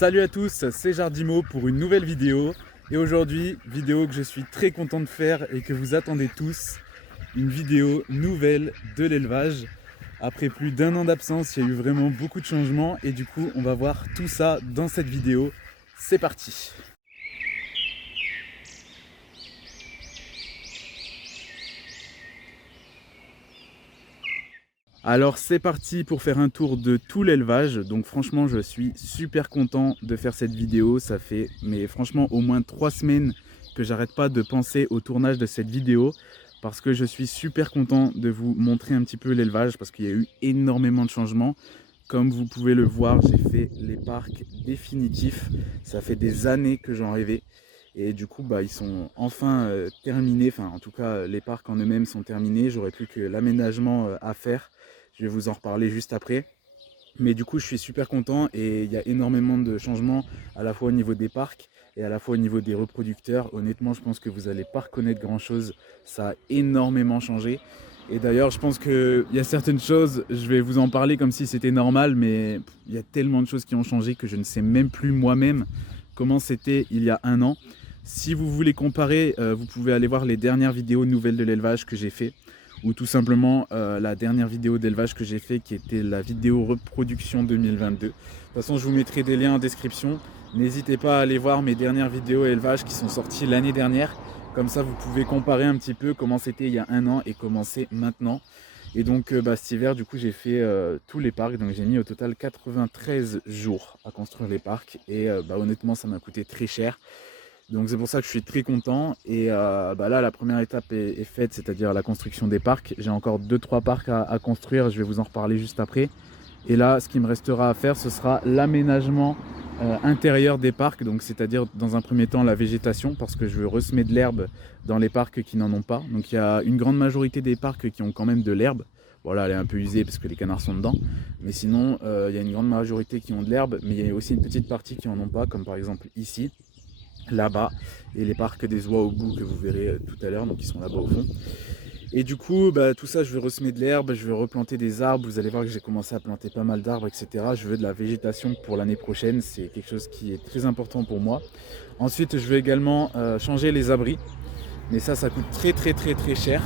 Salut à tous, c'est Jardimo pour une nouvelle vidéo. Et aujourd'hui, vidéo que je suis très content de faire et que vous attendez tous, une vidéo nouvelle de l'élevage. Après plus d'un an d'absence, il y a eu vraiment beaucoup de changements et du coup, on va voir tout ça dans cette vidéo. C'est parti! Alors c'est parti pour faire un tour de tout l'élevage. Donc franchement je suis super content de faire cette vidéo. Ça fait franchement au moins 3 semaines que j'arrête pas de penser au tournage de cette vidéo. Parce que je suis super content de vous montrer un petit peu l'élevage. Parce qu'il y a eu énormément de changements. Comme vous pouvez le voir, j'ai fait les parcs définitifs. Ça fait des années que j'en rêvais. Et du coup, ils sont enfin terminés. Enfin, en tout cas, les parcs en eux-mêmes sont terminés. J'aurais plus que l'aménagement à faire. Je vais vous en reparler juste après. Mais du coup, je suis super content et il y a énormément de changements à la fois au niveau des parcs et à la fois au niveau des reproducteurs. Honnêtement, je pense que vous n'allez pas reconnaître grand-chose. Ça a énormément changé. Et d'ailleurs, je pense qu'il y a certaines choses, je vais vous en parler comme si c'était normal, mais il y a tellement de choses qui ont changé que je ne sais même plus moi-même comment c'était il y a un an. Si vous voulez comparer, vous pouvez aller voir les dernières vidéos nouvelles de l'élevage que j'ai fait. Ou tout simplement la dernière vidéo d'élevage que j'ai fait qui était la vidéo reproduction 2022. De toute façon, je vous mettrai des liens en description. N'hésitez pas à aller voir mes dernières vidéos élevage qui sont sorties l'année dernière. Comme ça, vous pouvez comparer un petit peu comment c'était il y a un an et comment c'est maintenant. Et donc cet hiver, du coup, j'ai fait tous les parcs. Donc j'ai mis au total 93 jours à construire les parcs. Et honnêtement, ça m'a coûté très cher. Donc c'est pour ça que je suis très content et là la première étape est faite, c'est-à-dire la construction des parcs. J'ai encore 2-3 parcs à construire, je vais vous en reparler juste après. Et là ce qui me restera à faire ce sera l'aménagement intérieur des parcs, donc c'est-à-dire dans un premier temps la végétation parce que je veux ressemer de l'herbe dans les parcs qui n'en ont pas. Donc il y a une grande majorité des parcs qui ont quand même de l'herbe. Voilà, elle est un peu usée parce que les canards sont dedans. Mais sinon il y a une grande majorité qui ont de l'herbe, mais il y a aussi une petite partie qui n'en ont pas, comme par exemple ici. Là-bas et les parcs des oies au bout que vous verrez tout à l'heure, donc ils sont là-bas au fond. Et du coup tout ça je vais ressemer de l'herbe, je vais replanter des arbres, vous allez voir que j'ai commencé à planter pas mal d'arbres, etc. Je veux de la végétation pour l'année prochaine, c'est quelque chose qui est très important pour moi. Ensuite je vais également changer les abris, mais ça coûte très cher.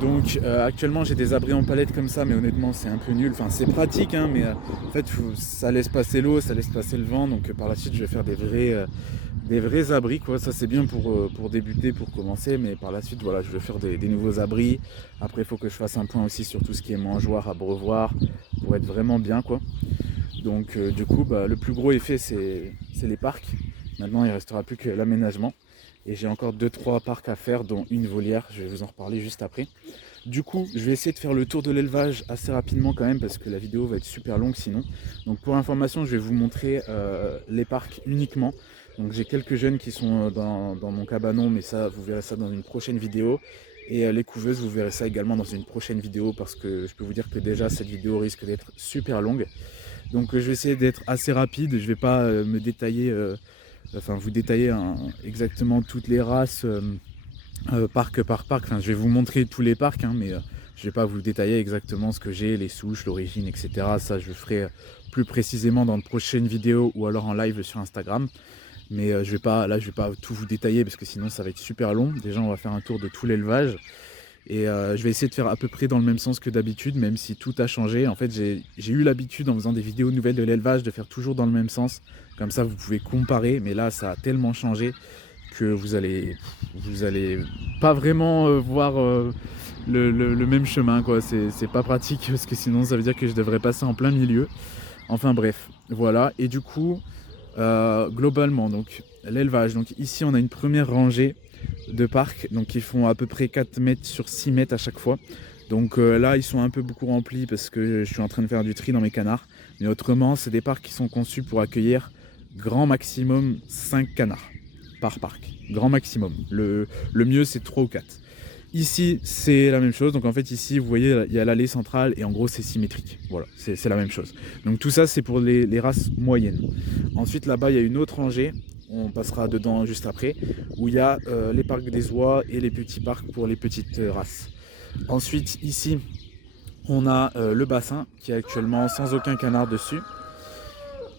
Donc actuellement j'ai des abris en palette comme ça, mais honnêtement c'est un peu nul. Enfin c'est pratique hein, mais en fait ça laisse passer l'eau, ça laisse passer le vent. Donc par la suite je vais faire des vrais abris quoi. Ça c'est bien pour débuter, pour commencer, mais par la suite voilà je vais faire des nouveaux abris. Après il faut que je fasse un point aussi sur tout ce qui est mangeoire, abreuvoir, pour être vraiment bien quoi. Donc du coup le plus gros effet c'est les parcs. Maintenant il ne restera plus que l'aménagement. Et j'ai encore 2-3 parcs à faire, dont une volière, je vais vous en reparler juste après. Du coup, je vais essayer de faire le tour de l'élevage assez rapidement quand même, parce que la vidéo va être super longue sinon. Donc pour information, je vais vous montrer les parcs uniquement. Donc j'ai quelques jeunes qui sont dans mon cabanon, mais ça, vous verrez ça dans une prochaine vidéo. Et les couveuses, vous verrez ça également dans une prochaine vidéo, parce que je peux vous dire que déjà, cette vidéo risque d'être super longue. Donc je vais essayer d'être assez rapide, je ne vais pas me détailler... vous détailler exactement toutes les races parc par parc. Enfin, je vais vous montrer tous les parcs, hein, mais je ne vais pas vous détailler exactement ce que j'ai, les souches, l'origine, etc. Ça, je le ferai plus précisément dans de prochaines vidéos ou alors en live sur Instagram. Mais je vais pas tout vous détailler parce que sinon ça va être super long. Déjà, on va faire un tour de tout l'élevage. Et je vais essayer de faire à peu près dans le même sens que d'habitude, même si tout a changé. En fait, j'ai eu l'habitude en faisant des vidéos nouvelles de l'élevage de faire toujours dans le même sens. Comme ça, vous pouvez comparer. Mais là, ça a tellement changé que vous allez pas vraiment voir le même chemin, quoi. C'est pas pratique parce que sinon, ça veut dire que je devrais passer en plein milieu. Enfin bref, voilà. Et du coup, globalement, donc l'élevage. Donc ici, on a une première rangée de parcs, donc ils font à peu près 4 mètres sur 6 mètres à chaque fois. Donc là ils sont un peu beaucoup remplis parce que je suis en train de faire du tri dans mes canards. Mais autrement c'est des parcs qui sont conçus pour accueillir grand maximum 5 canards par parc. Grand maximum. Le mieux c'est 3 ou 4. Ici c'est la même chose, donc en fait ici vous voyez il y a l'allée centrale et en gros c'est symétrique, voilà, c'est la même chose. Donc tout ça c'est pour les races moyennes. Ensuite là-bas il y a une autre rangée, on passera dedans juste après, où il y a les parcs des oies et les petits parcs pour les petites races. Ensuite ici on a le bassin qui est actuellement sans aucun canard dessus.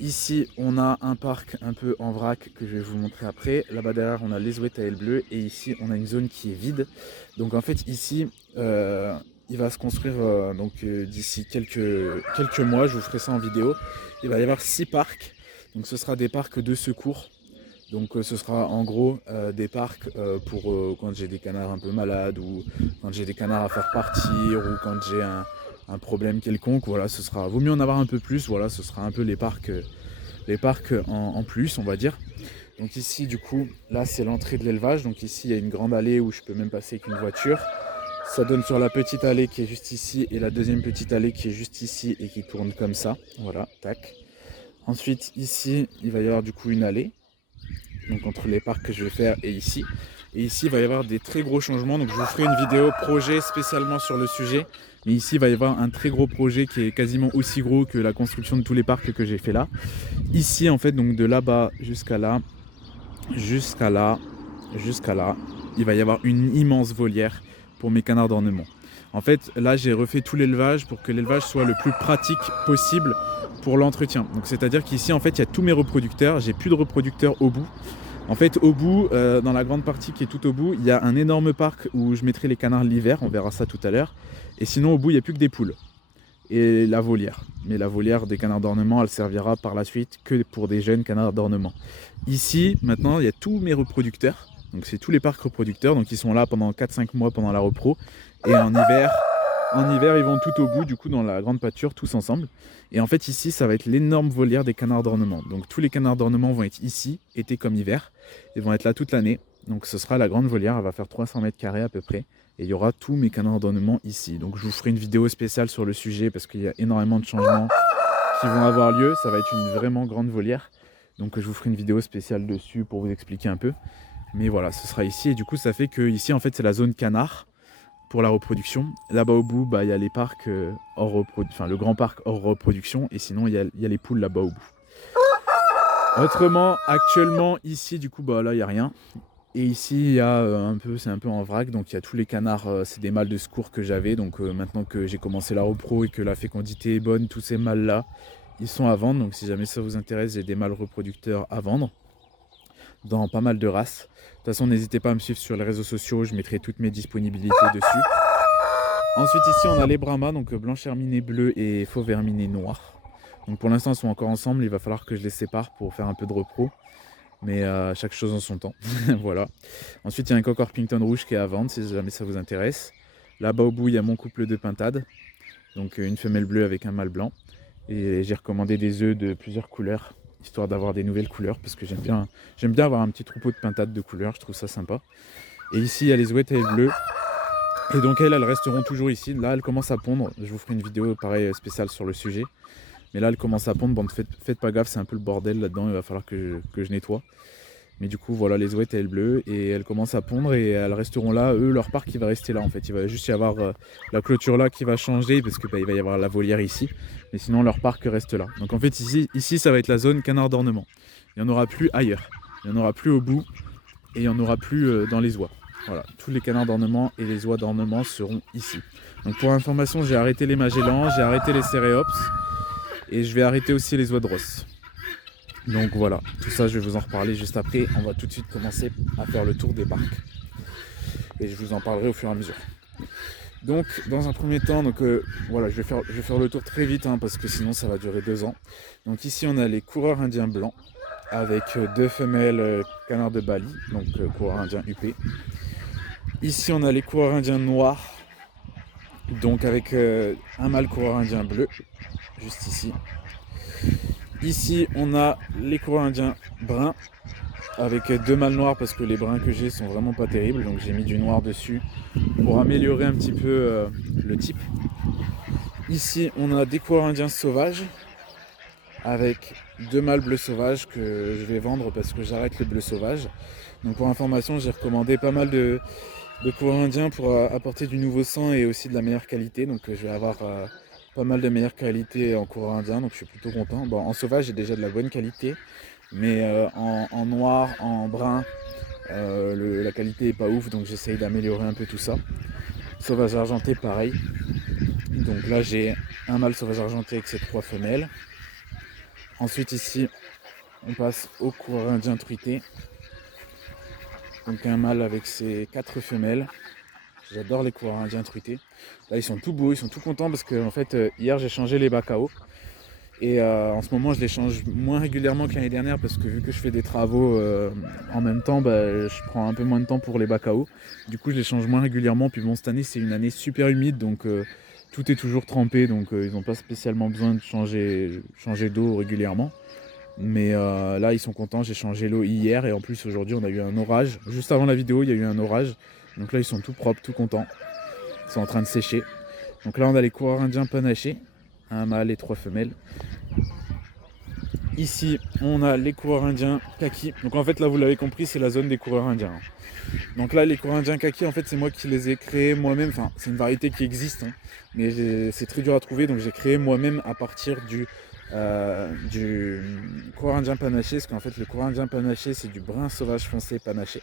Ici, on a un parc un peu en vrac que je vais vous montrer après. Là-bas derrière, on a les ouettes à ailes bleues et ici, on a une zone qui est vide. Donc en fait, ici, il va se construire d'ici quelques mois, je vous ferai ça en vidéo. Il va y avoir 6 parcs. Donc ce sera des parcs de secours. Donc ce sera en gros des parcs pour quand j'ai des canards un peu malades ou quand j'ai des canards à faire partir ou quand j'ai un problème quelconque. Voilà, ce sera, vaut mieux en avoir un peu plus. Voilà, ce sera un peu les parcs en plus, on va dire. Donc ici, du coup, là c'est l'entrée de l'élevage. Donc ici, il y a une grande allée où je peux même passer avec une voiture. Ça donne sur la petite allée qui est juste ici et la deuxième petite allée qui est juste ici et qui tourne comme ça. Voilà, tac. Ensuite, ici, il va y avoir du coup une allée. Donc entre les parcs que je vais faire et ici. Et ici, il va y avoir des très gros changements. Donc je vous ferai une vidéo projet spécialement sur le sujet. Mais ici, il va y avoir un très gros projet qui est quasiment aussi gros que la construction de tous les parcs que j'ai fait là. Ici, en fait, donc de là-bas jusqu'à là, jusqu'à là, jusqu'à là, il va y avoir une immense volière pour mes canards d'ornement. En fait, là, j'ai refait tout l'élevage pour que l'élevage soit le plus pratique possible pour l'entretien. Donc, c'est-à-dire qu'ici, en fait, il y a tous mes reproducteurs. J'ai plus de reproducteurs au bout. En fait, au bout, dans la grande partie qui est tout au bout, il y a un énorme parc où je mettrai les canards l'hiver. On verra ça tout à l'heure. Et sinon, au bout, il n'y a plus que des poules et la volière. Mais la volière des canards d'ornement, elle servira par la suite que pour des jeunes canards d'ornement. Ici, maintenant, il y a tous mes reproducteurs. Donc, c'est tous les parcs reproducteurs. Donc, ils sont là pendant 4-5 mois pendant la repro. Et en hiver, ils vont tout au bout, du coup, dans la grande pâture, tous ensemble. Et en fait, ici, ça va être l'énorme volière des canards d'ornement. Donc, tous les canards d'ornement vont être ici, été comme hiver. Ils vont être là toute l'année. Donc, ce sera la grande volière. Elle va faire 300 mètres carrés à peu près. Et il y aura tous mes canards d'ornement ici. Donc, je vous ferai une vidéo spéciale sur le sujet parce qu'il y a énormément de changements qui vont avoir lieu. Ça va être une vraiment grande volière. Donc, je vous ferai une vidéo spéciale dessus pour vous expliquer un peu. Mais voilà, ce sera ici. Et du coup, ça fait que ici, en fait, c'est la zone canard pour la reproduction. Là-bas au bout, il y a les parcs le grand parc hors reproduction. Et sinon, il y a les poules là-bas au bout. Autrement, actuellement, ici, du coup, là, il n'y a rien. Et ici, il y a c'est un peu en vrac. Donc, il y a tous les canards. C'est des mâles de secours que j'avais. Donc, maintenant que j'ai commencé la repro et que la fécondité est bonne, tous ces mâles-là, ils sont à vendre. Donc, si jamais ça vous intéresse, j'ai des mâles reproducteurs à vendre dans pas mal de races. De toute façon, n'hésitez pas à me suivre sur les réseaux sociaux, je mettrai toutes mes disponibilités dessus. Ensuite, ici, on a les Brahmas, donc blanche herminée bleu et fauve herminée noir. Donc pour l'instant, ils sont encore ensemble, il va falloir que je les sépare pour faire un peu de repro. Mais chaque chose en son temps. Voilà. Ensuite, il y a un coq Orpington rouge qui est à vendre, si jamais ça vous intéresse. Là-bas au bout, il y a mon couple de pintades. Donc une femelle bleue avec un mâle blanc. Et j'ai recommandé des œufs de plusieurs couleurs, histoire d'avoir des nouvelles couleurs, parce que j'aime bien avoir un petit troupeau de pintades de couleurs, je trouve ça sympa. Et ici, il y a les ouettes à ailes bleues. Et donc elles resteront toujours ici. Là, elles commencent à pondre. Je vous ferai une vidéo pareil spéciale sur le sujet. Mais là, elles commencent à pondre. Bon, faites pas gaffe, c'est un peu le bordel là-dedans. Il va falloir que je nettoie. Mais du coup, voilà les ouettes à ailes bleues. Et elles commencent à pondre et elles resteront là. Eux, leur parc, il va rester là en fait. Il va juste y avoir la clôture là qui va changer parce que il va y avoir la volière ici. Mais sinon, leur parc reste là. Donc en fait, ici ça va être la zone canard d'ornement. Il n'y en aura plus ailleurs. Il n'y en aura plus au bout. Et il n'y en aura plus dans les oies. Voilà, tous les canards d'ornement et les oies d'ornement seront ici. Donc pour information, j'ai arrêté les Magellans, j'ai arrêté les Céréops et je vais arrêter aussi les oies de Rosse. Donc voilà, tout ça je vais vous en reparler juste après. On va tout de suite commencer à faire le tour des parcs. Et je vous en parlerai au fur et à mesure. Donc dans un premier temps, voilà, je vais faire le tour très vite parce que sinon ça va durer 2 ans. Donc ici on a les coureurs indiens blancs avec 2 femelles canards de Bali, donc coureurs indiens UP. Ici on a les coureurs indiens noirs, donc avec un mâle coureur indien bleu, juste ici. Ici on a les coureurs indiens bruns, avec 2 mâles noirs parce que les bruns que j'ai sont vraiment pas terribles, donc j'ai mis du noir dessus pour améliorer un petit peu le type. Ici on a des coureurs indiens sauvages, avec 2 mâles bleus sauvages que je vais vendre parce que j'arrête le bleu sauvage. Donc pour information, j'ai recommandé pas mal de coureurs indiens pour apporter du nouveau sang et aussi de la meilleure qualité. Donc je vais avoir pas mal de meilleure qualité en coureurs indien, donc je suis plutôt content. Bon, en sauvage, j'ai déjà de la bonne qualité, mais en noir, en brun, la qualité est pas ouf, donc j'essaye d'améliorer un peu tout ça. Sauvage argenté, pareil. Donc là, j'ai un mâle sauvage argenté avec ses 3 femelles. Ensuite ici, on passe au coureur indien truité. Donc un mâle avec ses 4 femelles. J'adore les coureurs indiens truités. Là ils sont tout beaux, ils sont tout contents parce que en fait hier j'ai changé les bacao. Et en ce moment je les change moins régulièrement que l'année dernière parce que vu que je fais des travaux en même temps, je prends un peu moins de temps pour les bacao. Du coup je les change moins régulièrement. Puis bon, cette année c'est une année super humide, donc tout est toujours trempé, donc ils n'ont pas spécialement besoin de changer d'eau régulièrement. Mais là ils sont contents, j'ai changé l'eau hier et en plus aujourd'hui on a eu un orage. Juste avant la vidéo il y a eu un orage. Donc là ils sont tout propres, tout contents. Ils sont en train de sécher. Donc là on a les coureurs indiens panachés, un mâle et 3 femelles. Ici on a les coureurs indiens kaki. Donc en fait là vous l'avez compris, c'est la zone des coureurs indiens. Donc là les coureurs indiens kaki, en fait c'est moi qui les ai créés moi-même. Enfin c'est une variété qui existe, hein, mais c'est très dur à trouver. Donc j'ai créé moi-même à partir du coureur indien panaché. Parce qu'en fait le coureur indien panaché c'est du brun sauvage foncé panaché.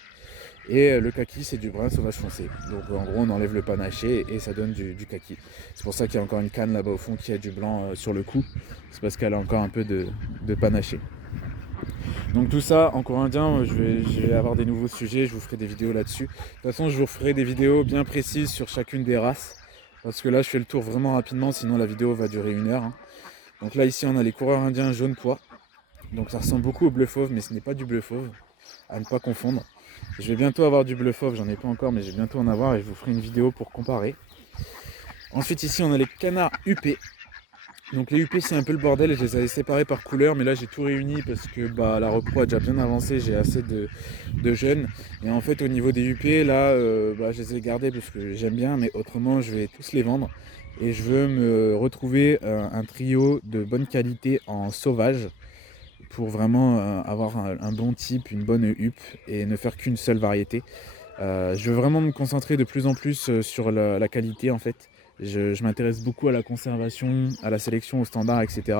Et le kaki c'est du brun sauvage foncé. Donc en gros on enlève le panaché et ça donne du kaki. C'est pour ça qu'il y a encore une canne là-bas au fond qui a du blanc sur le cou. C'est parce qu'elle a encore un peu de panaché. Donc tout ça en coureur indien, je vais avoir des nouveaux sujets, je vous ferai des vidéos là-dessus. De toute façon je vous ferai des vidéos bien précises sur chacune des races. Parce que là je fais le tour vraiment rapidement, sinon la vidéo va durer 1 heure. Donc là ici on a les coureurs indiens jaune pois. Donc ça ressemble beaucoup au bleu fauve, mais ce n'est pas du bleu fauve, à ne pas confondre. Je vais bientôt avoir du bleu fauve, j'en ai pas encore, mais je vais bientôt en avoir et je vous ferai une vidéo pour comparer. Ensuite ici on a les canards huppés. Donc les huppés c'est un peu le bordel et je les avais séparés par couleur, mais là j'ai tout réuni parce que la repro a déjà bien avancé, j'ai assez de jeunes. Et en fait au niveau des huppés là je les ai gardés parce que j'aime bien, mais autrement je vais tous les vendre. Et je veux me retrouver un trio de bonne qualité en sauvage pour vraiment avoir un bon type, une bonne huppe et ne faire qu'une seule variété. Je veux vraiment me concentrer de plus en plus sur la qualité en fait. Je m'intéresse beaucoup à la conservation, à la sélection, aux standards, etc.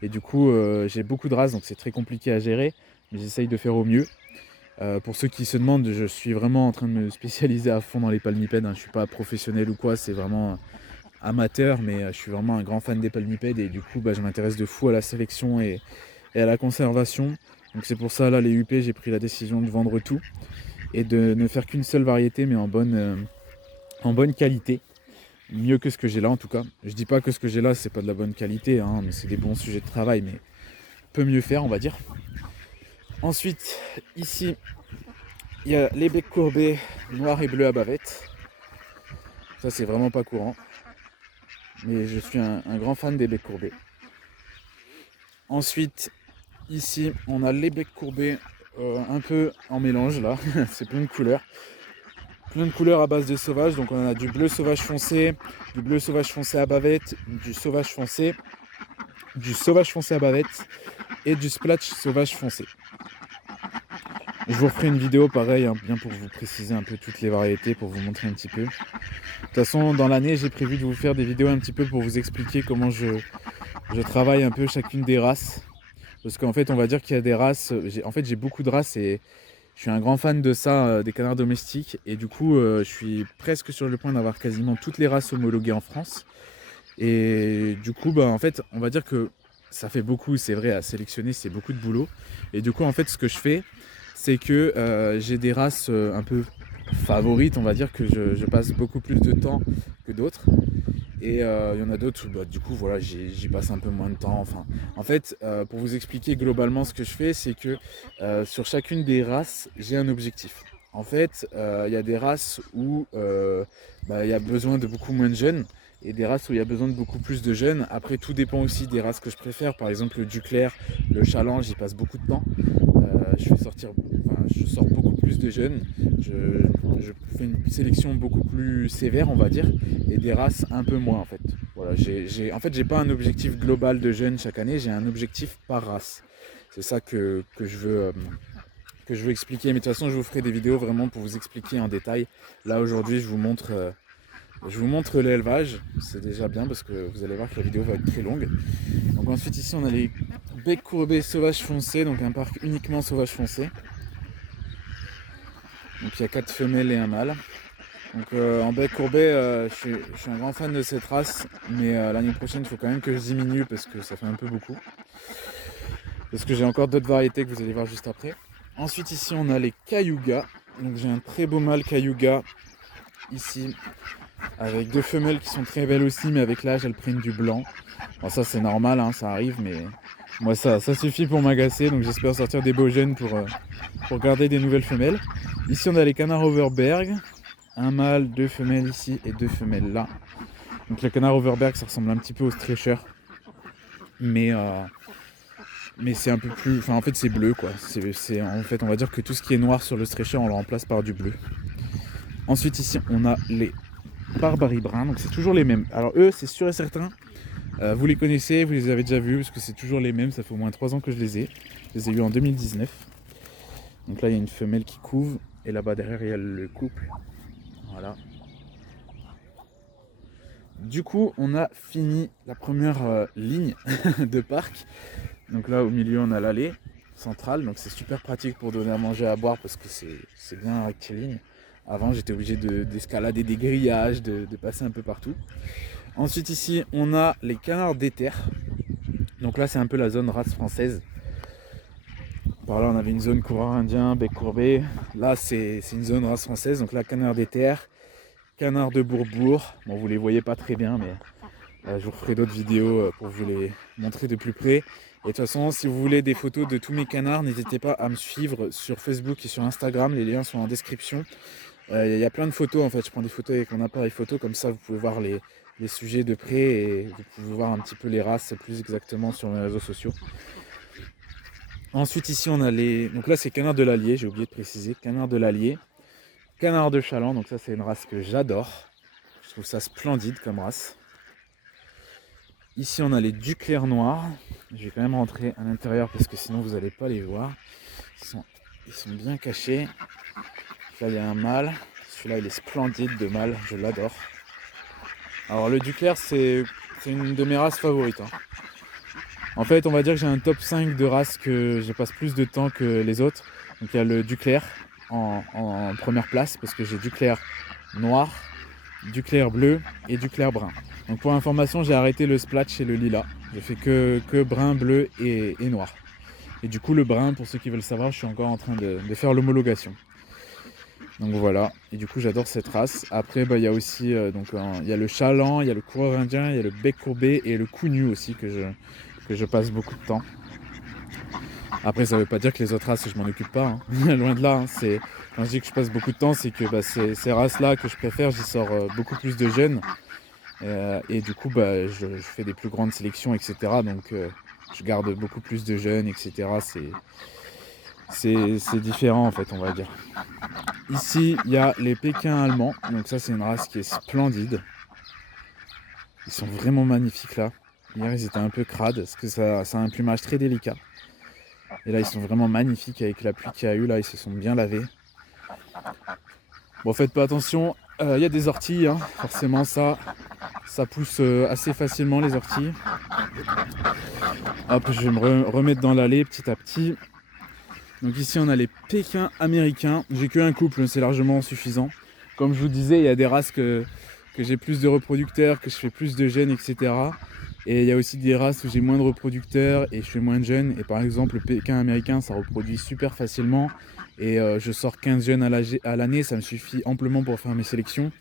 Et du coup, j'ai beaucoup de races, donc c'est très compliqué à gérer, mais j'essaye de faire au mieux. Pour ceux qui se demandent, je suis vraiment en train de me spécialiser à fond dans les palmipèdes. Je ne suis pas professionnel ou quoi, c'est vraiment amateur, mais je suis vraiment un grand fan des palmipèdes et du coup, je m'intéresse de fou à la sélection et à la conservation. Donc c'est pour ça, là, les UP, j'ai pris la décision de vendre tout et de ne faire qu'une seule variété, mais en bonne qualité. Mieux que ce que j'ai là en tout cas. Je dis pas que ce que j'ai là c'est pas de la bonne qualité, hein, mais c'est des bons sujets de travail, mais peut mieux faire on va dire. Ensuite ici il y a les becs courbés noirs et bleus à bavette. Ça c'est vraiment pas courant, mais je suis un grand fan des becs courbés. Ensuite ici on a les becs courbés un peu en mélange là, c'est plein de couleurs. Plein de couleurs à base de sauvage, donc on a du bleu sauvage foncé, du bleu sauvage foncé à bavette, du sauvage foncé à bavette et du splatch sauvage foncé. Je vous referai une vidéo pareil, hein, bien pour vous préciser un peu toutes les variétés, pour vous montrer un petit peu. De toute façon dans l'année j'ai prévu de vous faire des vidéos un petit peu pour vous expliquer comment je travaille un peu chacune des races. Parce qu'en fait on va dire qu'il y a des races, j'ai beaucoup de races et je suis un grand fan de ça, des canards domestiques, et du coup je suis presque sur le point d'avoir quasiment toutes les races homologuées en France. Et du coup en fait on va dire que ça fait beaucoup, c'est vrai, à sélectionner, c'est beaucoup de boulot. Et du coup en fait ce que je fais c'est que j'ai des races un peu favorites, on va dire, que je passe beaucoup plus de temps que d'autres. Et il y en a d'autres où du coup voilà, j'y passe un peu moins de temps. Enfin, en fait, pour vous expliquer globalement ce que je fais, c'est que sur chacune des races, j'ai un objectif. En fait, il y a des races où il y a besoin de beaucoup moins de jeunes et des races où il y a besoin de beaucoup plus de jeunes. Après, tout dépend aussi des races que je préfère. Par exemple, le Duclair, le Chaland, j'y passe beaucoup de temps. Je sors beaucoup plus de jeunes. Je fais une sélection beaucoup plus sévère, on va dire, et des races un peu moins en fait. Voilà, j'ai pas un objectif global de jeunes chaque année, j'ai un objectif par race. C'est ça que je veux expliquer. Mais de toute façon, je vous ferai des vidéos vraiment pour vous expliquer en détail. Là aujourd'hui, je vous montre l'élevage. C'est déjà bien parce que vous allez voir que la vidéo va être très longue. Donc ensuite ici, on a les becs courbés sauvages foncés, donc un parc uniquement sauvage foncé. Donc il y a 4 femelles et un mâle. Donc en bec courbé, je suis un grand fan de cette race, mais l'année prochaine il faut quand même que je diminue parce que ça fait un peu beaucoup. parce que j'ai encore d'autres variétés que vous allez voir juste après. Ensuite ici on a les Cayuga, donc j'ai un très beau mâle Cayuga ici, avec 2 femelles qui sont très belles aussi, mais avec l'âge elles prennent du blanc. Bon ça c'est normal, hein, ça arrive, mais moi ça suffit pour m'agacer, donc j'espère sortir des beaux jeunes pour garder des nouvelles femelles. Ici on a les canards Overberg, un mâle, 2 femelles ici et 2 femelles là. Donc le canard Overberg ça ressemble un petit peu au Stretcher, mais c'est un peu plus, enfin en fait c'est bleu quoi. En fait on va dire que tout ce qui est noir sur le Stretcher on le remplace par du bleu. Ensuite ici on a les Barbarie Brun, donc c'est toujours les mêmes. Alors eux c'est sûr et certain, vous les connaissez, vous les avez déjà vus parce que c'est toujours les mêmes, ça fait au moins 3 ans que je les ai. Je les ai eus en 2019. Donc là il y a une femelle qui couve et là-bas derrière il y a le couple. Voilà. Du coup on a fini la première ligne de parc. Donc là au milieu on a l'allée centrale, donc c'est super pratique pour donner à manger à boire parce que c'est bien rectiligne. Avant j'étais obligé d'escalader des grillages, de passer un peu partout. Ensuite ici on a les canards d'éther. Donc là c'est un peu la zone race française. Par là on avait une zone coureur indien, bec courbé. Là c'est une zone race française, donc là canard d'éther, canard de Bourbourg. Bon vous les voyez pas très bien mais je vous ferai d'autres vidéos pour vous les montrer de plus près. Et de toute façon, si vous voulez des photos de tous mes canards, n'hésitez pas à me suivre sur Facebook et sur Instagram. Les liens sont en description. Il y a plein de photos en fait. Je prends des photos avec mon appareil photo, comme ça vous pouvez voir les sujets de près et vous pouvez voir un petit peu les races plus exactement sur mes réseaux sociaux. Ensuite ici on a les... Donc là c'est canard de l'Allier, j'ai oublié de préciser. Canard de l'Allier. Canard de Chaland, donc ça c'est une race que j'adore. Je trouve ça splendide comme race. Ici on a les Duclair noirs. Je vais quand même rentrer à l'intérieur parce que sinon vous n'allez pas les voir. Ils sont bien cachés. Là il y a un mâle. Celui-là il est splendide de mâle, je l'adore. Alors le Duclair c'est une de mes races favorites. En fait on va dire que j'ai un top 5 de races que je passe plus de temps que les autres. Donc il y a le Duclair en première place parce que j'ai Duclair noir, Duclair bleu et Duclair brun. Donc pour information, j'ai arrêté le splatch et le lilas. Je fais que brun, bleu et noir. Et du coup le brun, pour ceux qui veulent savoir, je suis encore en train de faire l'homologation. Donc voilà, et du coup j'adore cette race. Après il y a aussi il y a le Chaland, il y a le coureur indien, il y a le bec courbé et le cou nu aussi que je passe beaucoup de temps. Après ça veut pas dire que les autres races je m'en occupe pas, hein. Loin de là, hein. Quand je dis que je passe beaucoup de temps, c'est que ces races là que je préfère, j'y sors beaucoup plus de jeunes. Et du coup je fais des plus grandes sélections, etc. Donc je garde beaucoup plus de jeunes, etc. C'est différent en fait, on va dire. Ici il y a les Pékins allemands, donc ça c'est une race qui est splendide. Ils sont vraiment magnifiques là. Hier ils étaient un peu crades parce que ça a un plumage très délicat. Et là ils sont vraiment magnifiques avec la pluie qu'il y a eu là, ils se sont bien lavés. Bon faites pas attention, il y a des orties, hein. Forcément ça pousse assez facilement les orties. Hop, je vais me remettre dans l'allée petit à petit. Donc ici on a les Pékins américains. J'ai qu'un couple, c'est largement suffisant. Comme je vous disais, il y a des races que j'ai plus de reproducteurs, que je fais plus de jeunes, etc. Et il y a aussi des races où j'ai moins de reproducteurs et je fais moins de jeunes. Et par exemple le Pékin américain ça reproduit super facilement. Et je sors 15 jeunes à l'année, ça me suffit amplement pour faire mes sélections.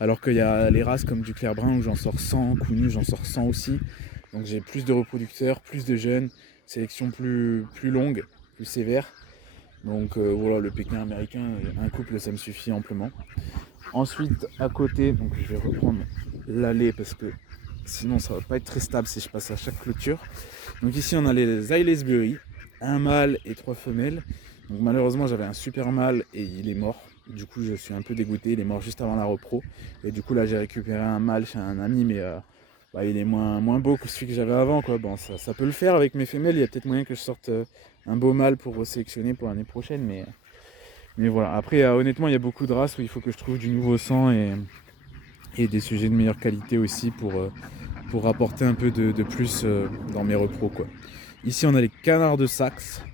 Alors qu'il y a les races comme Duclair brun où j'en sors 100, cou nu j'en sors 100 aussi. Donc j'ai plus de reproducteurs, plus de jeunes, sélection plus longue, plus sévère. Donc voilà, le Pékin américain, un couple ça me suffit amplement. Ensuite à côté, donc je vais reprendre l'allée parce que sinon ça va pas être très stable si je passe à chaque clôture. Donc ici on a les Aylesbury, un mâle et 3 femelles. Donc malheureusement j'avais un super mâle et il est mort. Du coup je suis un peu dégoûté, il est mort juste avant la repro. Et du coup là j'ai récupéré un mâle chez un ami, mais il est moins beau que celui que j'avais avant, quoi. Bon ça peut le faire avec mes femelles, il y a peut-être moyen que je sorte un beau mâle pour sélectionner pour l'année prochaine, mais voilà. Après honnêtement il y a beaucoup de races où il faut que je trouve du nouveau sang et des sujets de meilleure qualité aussi pour apporter un peu de plus dans mes repros, quoi. Ici on a les canards de Saxe.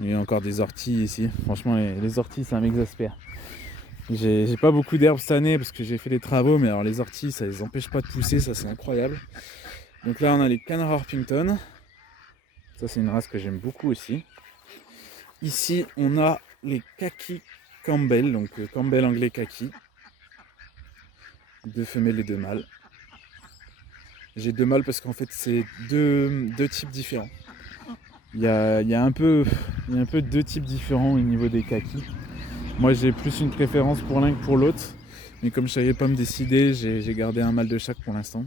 Il y a encore des orties ici. Franchement les orties ça m'exaspère. J'ai pas beaucoup d'herbes cette année parce que j'ai fait des travaux, mais alors les orties ça les empêche pas de pousser, ça c'est incroyable. Donc là on a les canards Orpington. Ça c'est une race que j'aime beaucoup aussi. Ici on a les Khaki Campbell, donc Campbell anglais Khaki. 2 femelles et 2 mâles. J'ai 2 mâles parce qu'en fait c'est deux types différents. Il y a un peu 2 types différents au niveau des kakis. Moi j'ai plus une préférence pour l'un que pour l'autre. Mais comme je savais pas me décider, j'ai gardé un mâle de chaque pour l'instant.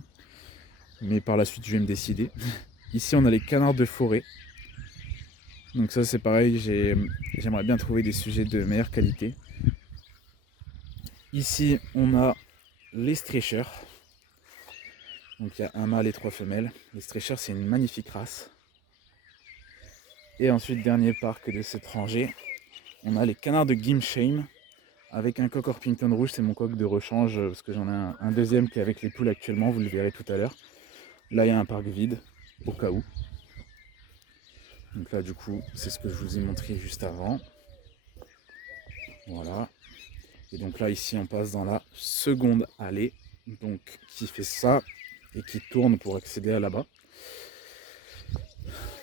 Mais par la suite je vais me décider. Ici on a les canards de forêt. Donc ça c'est pareil, j'aimerais bien trouver des sujets de meilleure qualité. Ici on a les stretchers. Donc il y a un mâle et 3 femelles. Les stretchers c'est une magnifique race. Et ensuite, dernier parc de cette rangée, on a les canards de Gimshame avec un coq Orpington rouge, c'est mon coq de rechange parce que j'en ai un deuxième qui est avec les poules actuellement, vous le verrez tout à l'heure. Là, il y a un parc vide, au cas où. Donc là, du coup, c'est ce que je vous ai montré juste avant. Voilà. Et donc là, ici, on passe dans la seconde allée, donc qui fait ça et qui tourne pour accéder à là-bas.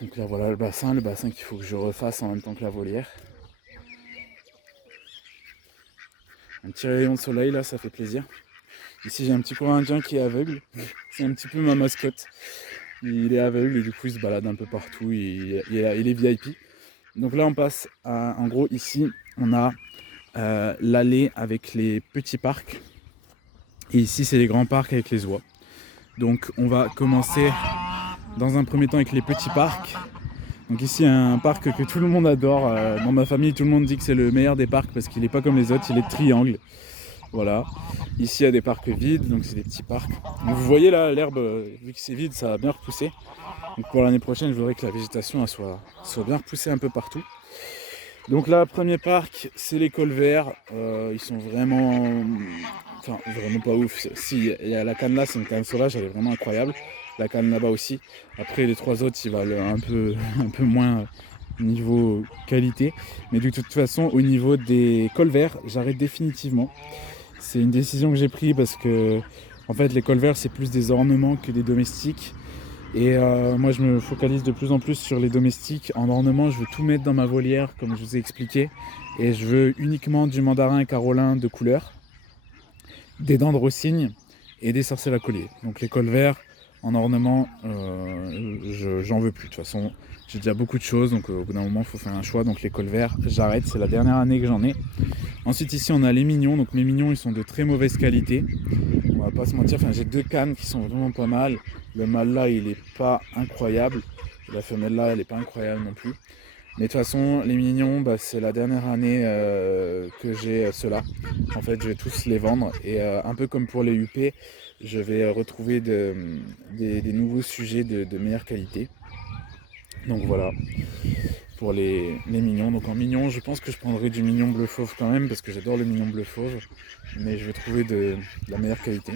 Donc là voilà le bassin qu'il faut que je refasse en même temps que la volière. Un petit rayon de soleil là, ça fait plaisir. Ici j'ai un petit courant indien qui est aveugle, c'est un petit peu ma mascotte. Il est aveugle et du coup il se balade un peu partout, il est VIP. Donc là on passe à, en gros ici on a l'allée avec les petits parcs. Et ici c'est les grands parcs avec les oies. Donc on va commencer dans un premier temps avec les petits parcs. Donc ici un parc que tout le monde adore. Dans ma famille tout le monde dit que c'est le meilleur des parcs parce qu'il n'est pas comme les autres, il est triangle. Voilà. Ici il y a des parcs vides, donc c'est des petits parcs. Donc, vous voyez là l'herbe, vu que c'est vide, ça a bien repoussé. Donc pour l'année prochaine je voudrais que la végétation elle soit bien repoussée un peu partout. Donc là premier parc c'est les cols verts. Ils sont vraiment pas ouf. Si il y a la canne là, c'est une canne sauvage, elle est vraiment incroyable. La canne là-bas aussi. Après les 3 autres ils valent un peu moins niveau qualité. Mais de toute façon au niveau des cols verts, j'arrête définitivement. C'est une décision que j'ai prise parce que en fait les cols verts c'est plus des ornements que des domestiques. Et moi je me focalise de plus en plus sur les domestiques. En ornement je veux tout mettre dans ma volière comme je vous ai expliqué. Et je veux uniquement du mandarin carolin de couleur, des dents de rossigne et des sarcelles à collier. Donc les cols verts en ornement, j'en veux plus. De toute façon, j'ai déjà beaucoup de choses, donc au bout d'un moment, il faut faire un choix. Donc les cols verts, j'arrête. C'est la dernière année que j'en ai. Ensuite, ici, on a les mignons. Donc mes mignons, ils sont de très mauvaise qualité. On va pas se mentir. Enfin, j'ai 2 cannes qui sont vraiment pas mal. Le mâle là, il est pas incroyable. La femelle là, elle est pas incroyable non plus. Mais de toute façon, les mignons, c'est la dernière année que j'ai ceux-là. En fait, je vais tous les vendre. Et un peu comme pour les UP, je vais retrouver des nouveaux sujets de meilleure qualité. Donc voilà, pour les mignons. Donc en mignon, je pense que je prendrai du mignon bleu fauve quand même, parce que j'adore le mignon bleu fauve. Mais je vais trouver de la meilleure qualité.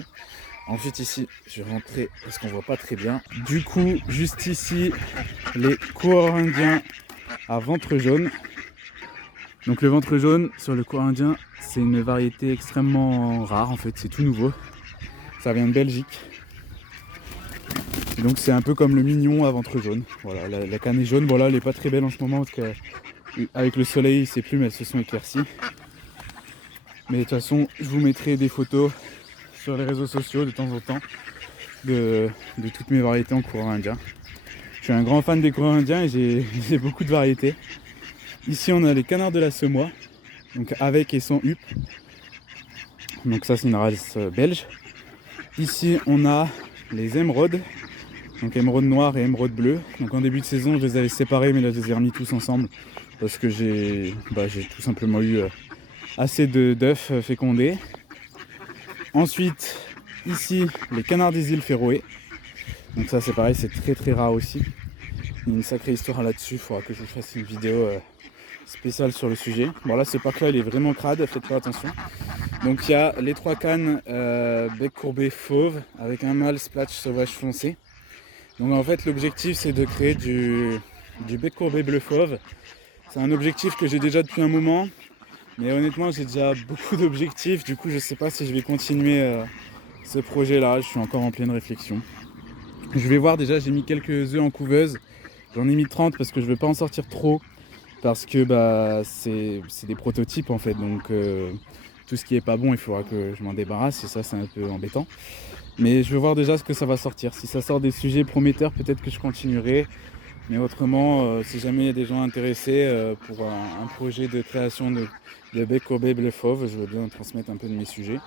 Ensuite ici, je vais rentrer parce qu'on voit pas très bien. Du coup, juste ici, les coureurs indiens à ventre jaune. Donc le ventre jaune sur le coureur indien, c'est une variété extrêmement rare en fait, c'est tout nouveau. Ça vient de Belgique. Et donc c'est un peu comme le mignon à ventre jaune. Voilà, la canne est jaune. Bon là elle est pas très belle en ce moment parce qu'avec le soleil ses plumes elles se sont éclaircies. Mais de toute façon je vous mettrai des photos sur les réseaux sociaux de temps en temps de toutes mes variétés en coureur indien. Je suis un grand fan des coureurs indiens et j'ai beaucoup de variétés. Ici on a les canards de la Semois, donc avec et sans huppe. Donc ça c'est une race belge. Ici on a les émeraudes, donc émeraude noire et émeraude bleue. Donc en début de saison je les avais séparés mais là je les ai remis tous ensemble parce que j'ai tout simplement eu assez d'œufs fécondés. Ensuite ici les canards des îles Féroé. Donc ça c'est pareil, c'est très très rare aussi. Il y a une sacrée histoire là-dessus, il faudra que je vous fasse une vidéo spéciale sur le sujet. Bon là ce parc là il est vraiment crade, faites pas attention. Donc il y a les 3 cannes bec courbé fauve avec un mâle splatch sauvage foncé. Donc en fait l'objectif c'est de créer du bec courbé bleu fauve. C'est un objectif que j'ai déjà depuis un moment. Mais honnêtement j'ai déjà beaucoup d'objectifs. Du coup je sais pas si je vais continuer ce projet là. Je suis encore en pleine réflexion. Je vais voir déjà, j'ai mis quelques œufs en couveuse. J'en ai mis 30 parce que je veux pas en sortir trop. Parce que bah, c'est des prototypes en fait. Donc tout ce qui est pas bon, il faudra que je m'en débarrasse. Et ça, c'est un peu embêtant. Mais je veux voir déjà ce que ça va sortir. Si ça sort des sujets prometteurs, peut-être que je continuerai. Mais autrement, si jamais il y a des gens intéressés pour un projet de création de bec courbé bleu fauve, je veux bien transmettre un peu de mes sujets.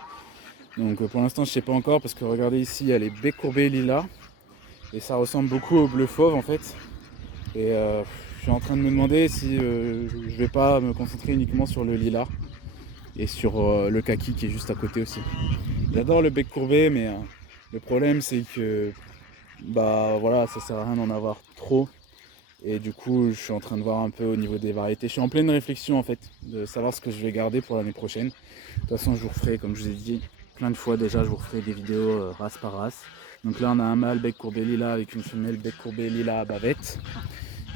Donc pour l'instant, je ne sais pas encore parce que regardez ici, il y a les becs courbés lilas. Et ça ressemble beaucoup au bleu fauve en fait. Et je suis en train de me demander si je vais pas me concentrer uniquement sur le lilas et sur le kaki qui est juste à côté aussi. J'adore le bec courbé, mais le problème c'est que bah voilà, ça sert à rien d'en avoir trop. Et du coup, je suis en train de voir un peu au niveau des variétés. Je suis en pleine réflexion en fait, de savoir ce que je vais garder pour l'année prochaine. De toute façon, je vous referai, comme je vous ai dit plein de fois déjà, je vous referai des vidéos race par race. Donc là, on a un mâle bec courbé lilas avec une femelle bec courbé lilas à bavette.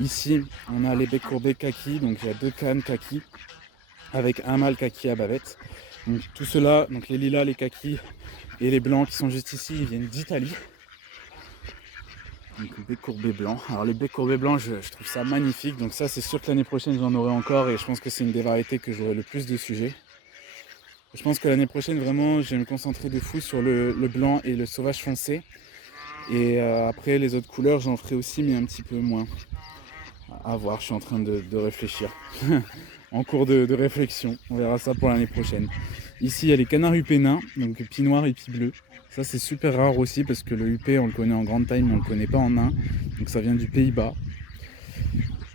Ici, on a les becs courbés kaki, donc il y a 2 cannes kaki avec un mâle kaki à bavette. Donc tout cela, donc les lilas, les kakis et les blancs qui sont juste ici, ils viennent d'Italie. Donc le bec courbé blanc. Alors les becs courbés blancs, je trouve ça magnifique. Donc ça, c'est sûr que l'année prochaine, j'en aurai encore et je pense que c'est une des variétés que j'aurai le plus de sujets. Je pense que l'année prochaine, vraiment, je vais me concentrer de fou sur le blanc et le sauvage foncé. Et après, les autres couleurs, j'en ferai aussi, mais un petit peu moins. À voir, je suis en train de réfléchir. En cours de réflexion, on verra ça pour l'année prochaine. Ici, il y a les canards huppés nains, donc pie noir et pie bleu. Ça, c'est super rare aussi parce que le huppé, on le connaît en grande taille, mais on le connaît pas en nain. Donc ça vient du Pays-Bas.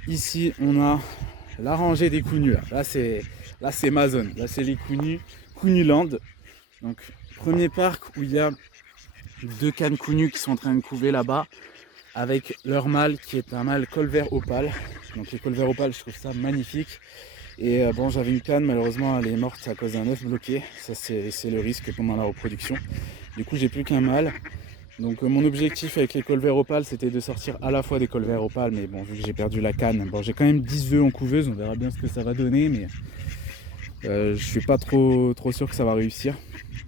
Ici, on a la rangée des counus. Là, c'est ma zone. Là, c'est les counus, Counuland. Donc, premier parc où il y a 2 cannes counus qui sont en train de couver là-bas, avec leur mâle qui est un mâle colvert opale. Donc les colverts opales, je trouve ça magnifique. Et bon, j'avais une canne, malheureusement elle est morte à cause d'un œuf bloqué. Ça c'est le risque pendant la reproduction. Du coup j'ai plus qu'un mâle. Donc mon objectif avec les colverts opales, c'était de sortir à la fois des colverts opales. Mais bon, vu que j'ai perdu la canne, bon, j'ai quand même 10 œufs en couveuse. On verra bien ce que ça va donner. Mais je suis pas trop sûr que ça va réussir.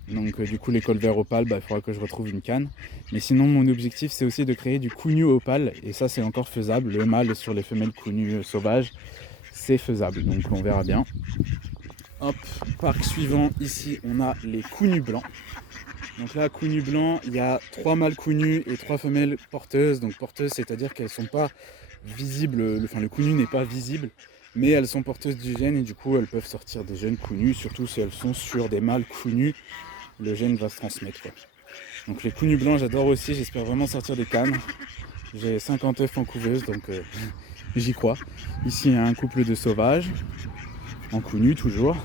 Donc du coup les colverts opales, il faudra que je retrouve une canne. Mais sinon mon objectif c'est aussi de créer du cougnou opale. Et ça c'est encore faisable. Le mâle sur les femelles cougnues sauvages, c'est faisable. Donc on verra bien. Hop, parc suivant, ici on a les counus blancs. Donc là, counus blancs, il y a 3 mâles counus et 3 femelles porteuses. Donc porteuses, c'est-à-dire qu'elles sont pas visibles, enfin le cougnu n'est pas visible, mais elles sont porteuses du gène et du coup elles peuvent sortir des jeunes counus, surtout si elles sont sur des mâles counus, le gène va se transmettre, quoi. Donc les counus blancs, j'adore aussi, j'espère vraiment sortir des cannes. J'ai 50 œufs en couveuse, donc j'y crois. Ici, il y a un couple de sauvages, en counus toujours.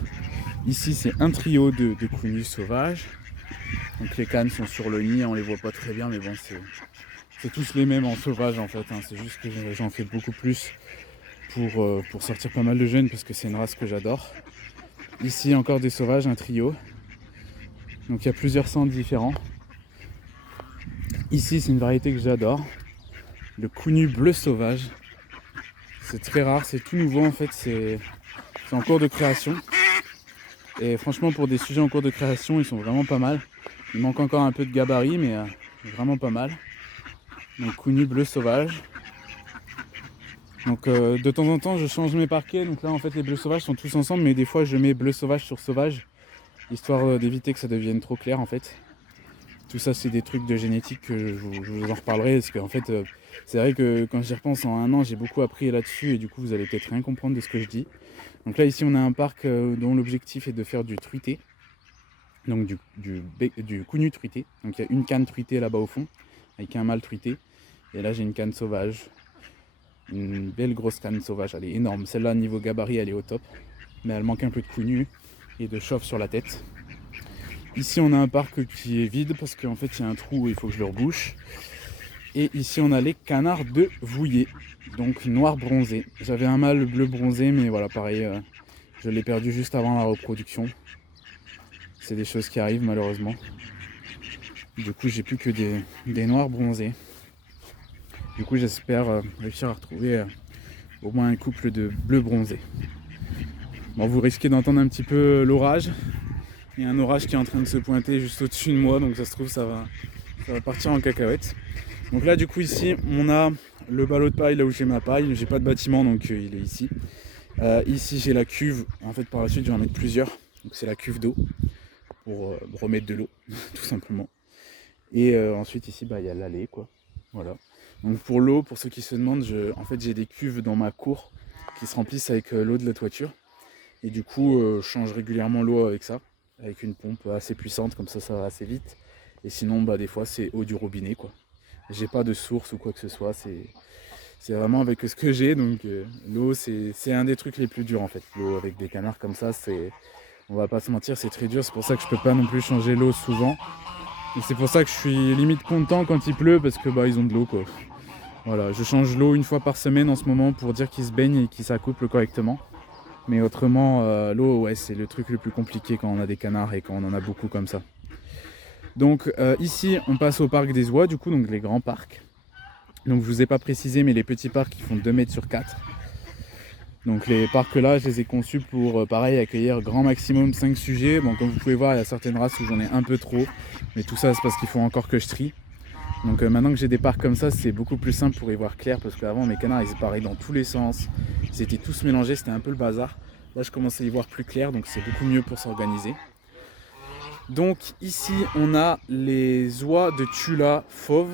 Ici, c'est un trio de counus sauvages. Donc les cannes sont sur le nid, on les voit pas très bien, mais bon, c'est tous les mêmes en sauvage en fait. C'est juste que j'en fais beaucoup plus pour sortir pas mal de jeunes parce que c'est une race que j'adore. Ici, encore des sauvages, un trio. Donc il y a plusieurs centres différents. Ici, c'est une variété que j'adore, le cougnu bleu sauvage. C'est très rare, c'est tout nouveau en fait, c'est en cours de création. Et franchement, pour des sujets en cours de création, ils sont vraiment pas mal. Il manque encore un peu de gabarit, mais vraiment pas mal. Donc cougnu bleu sauvage. Donc de temps en temps, je change mes parquets. Donc là, en fait, les bleus sauvages sont tous ensemble, mais des fois, je mets bleu sauvage sur sauvage, histoire d'éviter que ça devienne trop clair en fait. Tout ça, c'est des trucs de génétique que je vous en reparlerai, parce qu'en fait, c'est vrai que quand j'y repense en un an, j'ai beaucoup appris là-dessus, et du coup, vous allez peut-être rien comprendre de ce que je dis. Donc là, ici, on a un parc dont l'objectif est de faire du truité, donc du cougnu truité. Donc il y a une canne truitée là-bas au fond, avec un mâle truité. Et là, j'ai une canne sauvage, une belle grosse canne sauvage, elle est énorme. Celle-là, niveau gabarit, elle est au top, mais elle manque un peu de cougnu et de chauffe sur la tête. Ici, on a un parc qui est vide parce qu'en fait, il y a un trou où il faut que je le rebouche. Et ici, on a les canards de Vouillé, donc noir bronzé. J'avais un mâle bleu bronzé, mais voilà, pareil, je l'ai perdu juste avant la reproduction. C'est des choses qui arrivent malheureusement. Du coup, j'ai plus que des noirs bronzés. Du coup, j'espère réussir à retrouver au moins un couple de bleus bronzés. Bon, vous risquez d'entendre un petit peu l'orage. Il y a un orage qui est en train de se pointer juste au-dessus de moi, donc ça se trouve, ça va partir en cacahuète. Donc là, du coup, ici, on a le ballot de paille là où j'ai ma paille. J'ai pas de bâtiment donc il est ici. Ici j'ai la cuve. En fait par la suite je vais en mettre plusieurs. Donc c'est la cuve d'eau pour remettre de l'eau tout simplement. Et ensuite ici il y a l'allée quoi. Voilà. Donc pour l'eau, pour ceux qui se demandent, en fait j'ai des cuves dans ma cour qui se remplissent avec l'eau de la toiture. Et du coup je change régulièrement l'eau avec ça, avec une pompe assez puissante, comme ça va assez vite. Et sinon des fois c'est eau du robinet quoi. J'ai pas de source ou quoi que ce soit, c'est vraiment avec ce que j'ai. Donc l'eau c'est un des trucs les plus durs en fait. L'eau avec des canards comme ça, on va pas se mentir, c'est très dur. C'est pour ça que je peux pas non plus changer l'eau souvent. Et c'est pour ça que je suis limite content quand il pleut parce que ils ont de l'eau quoi. Voilà, je change l'eau une fois par semaine en ce moment pour dire qu'ils se baignent et qu'ils s'accouplent correctement. Mais autrement, l'eau, ouais, c'est le truc le plus compliqué quand on a des canards et quand on en a beaucoup comme ça. Donc ici, on passe au parc des oies, du coup, donc les grands parcs. Donc je vous ai pas précisé, mais les petits parcs, ils font 2 mètres sur 4. Donc les parcs là, je les ai conçus pour, pareil, accueillir grand maximum 5 sujets. Bon, comme vous pouvez voir, il y a certaines races où j'en ai un peu trop. Mais tout ça, c'est parce qu'il faut encore que je trie. Donc maintenant que j'ai des parcs comme ça, c'est beaucoup plus simple pour y voir clair parce qu'avant mes canards ils se barraient dans tous les sens, ils étaient tous mélangés, c'était un peu le bazar. Là je commence à y voir plus clair donc c'est beaucoup mieux pour s'organiser. Donc ici on a les oies de Tula fauve,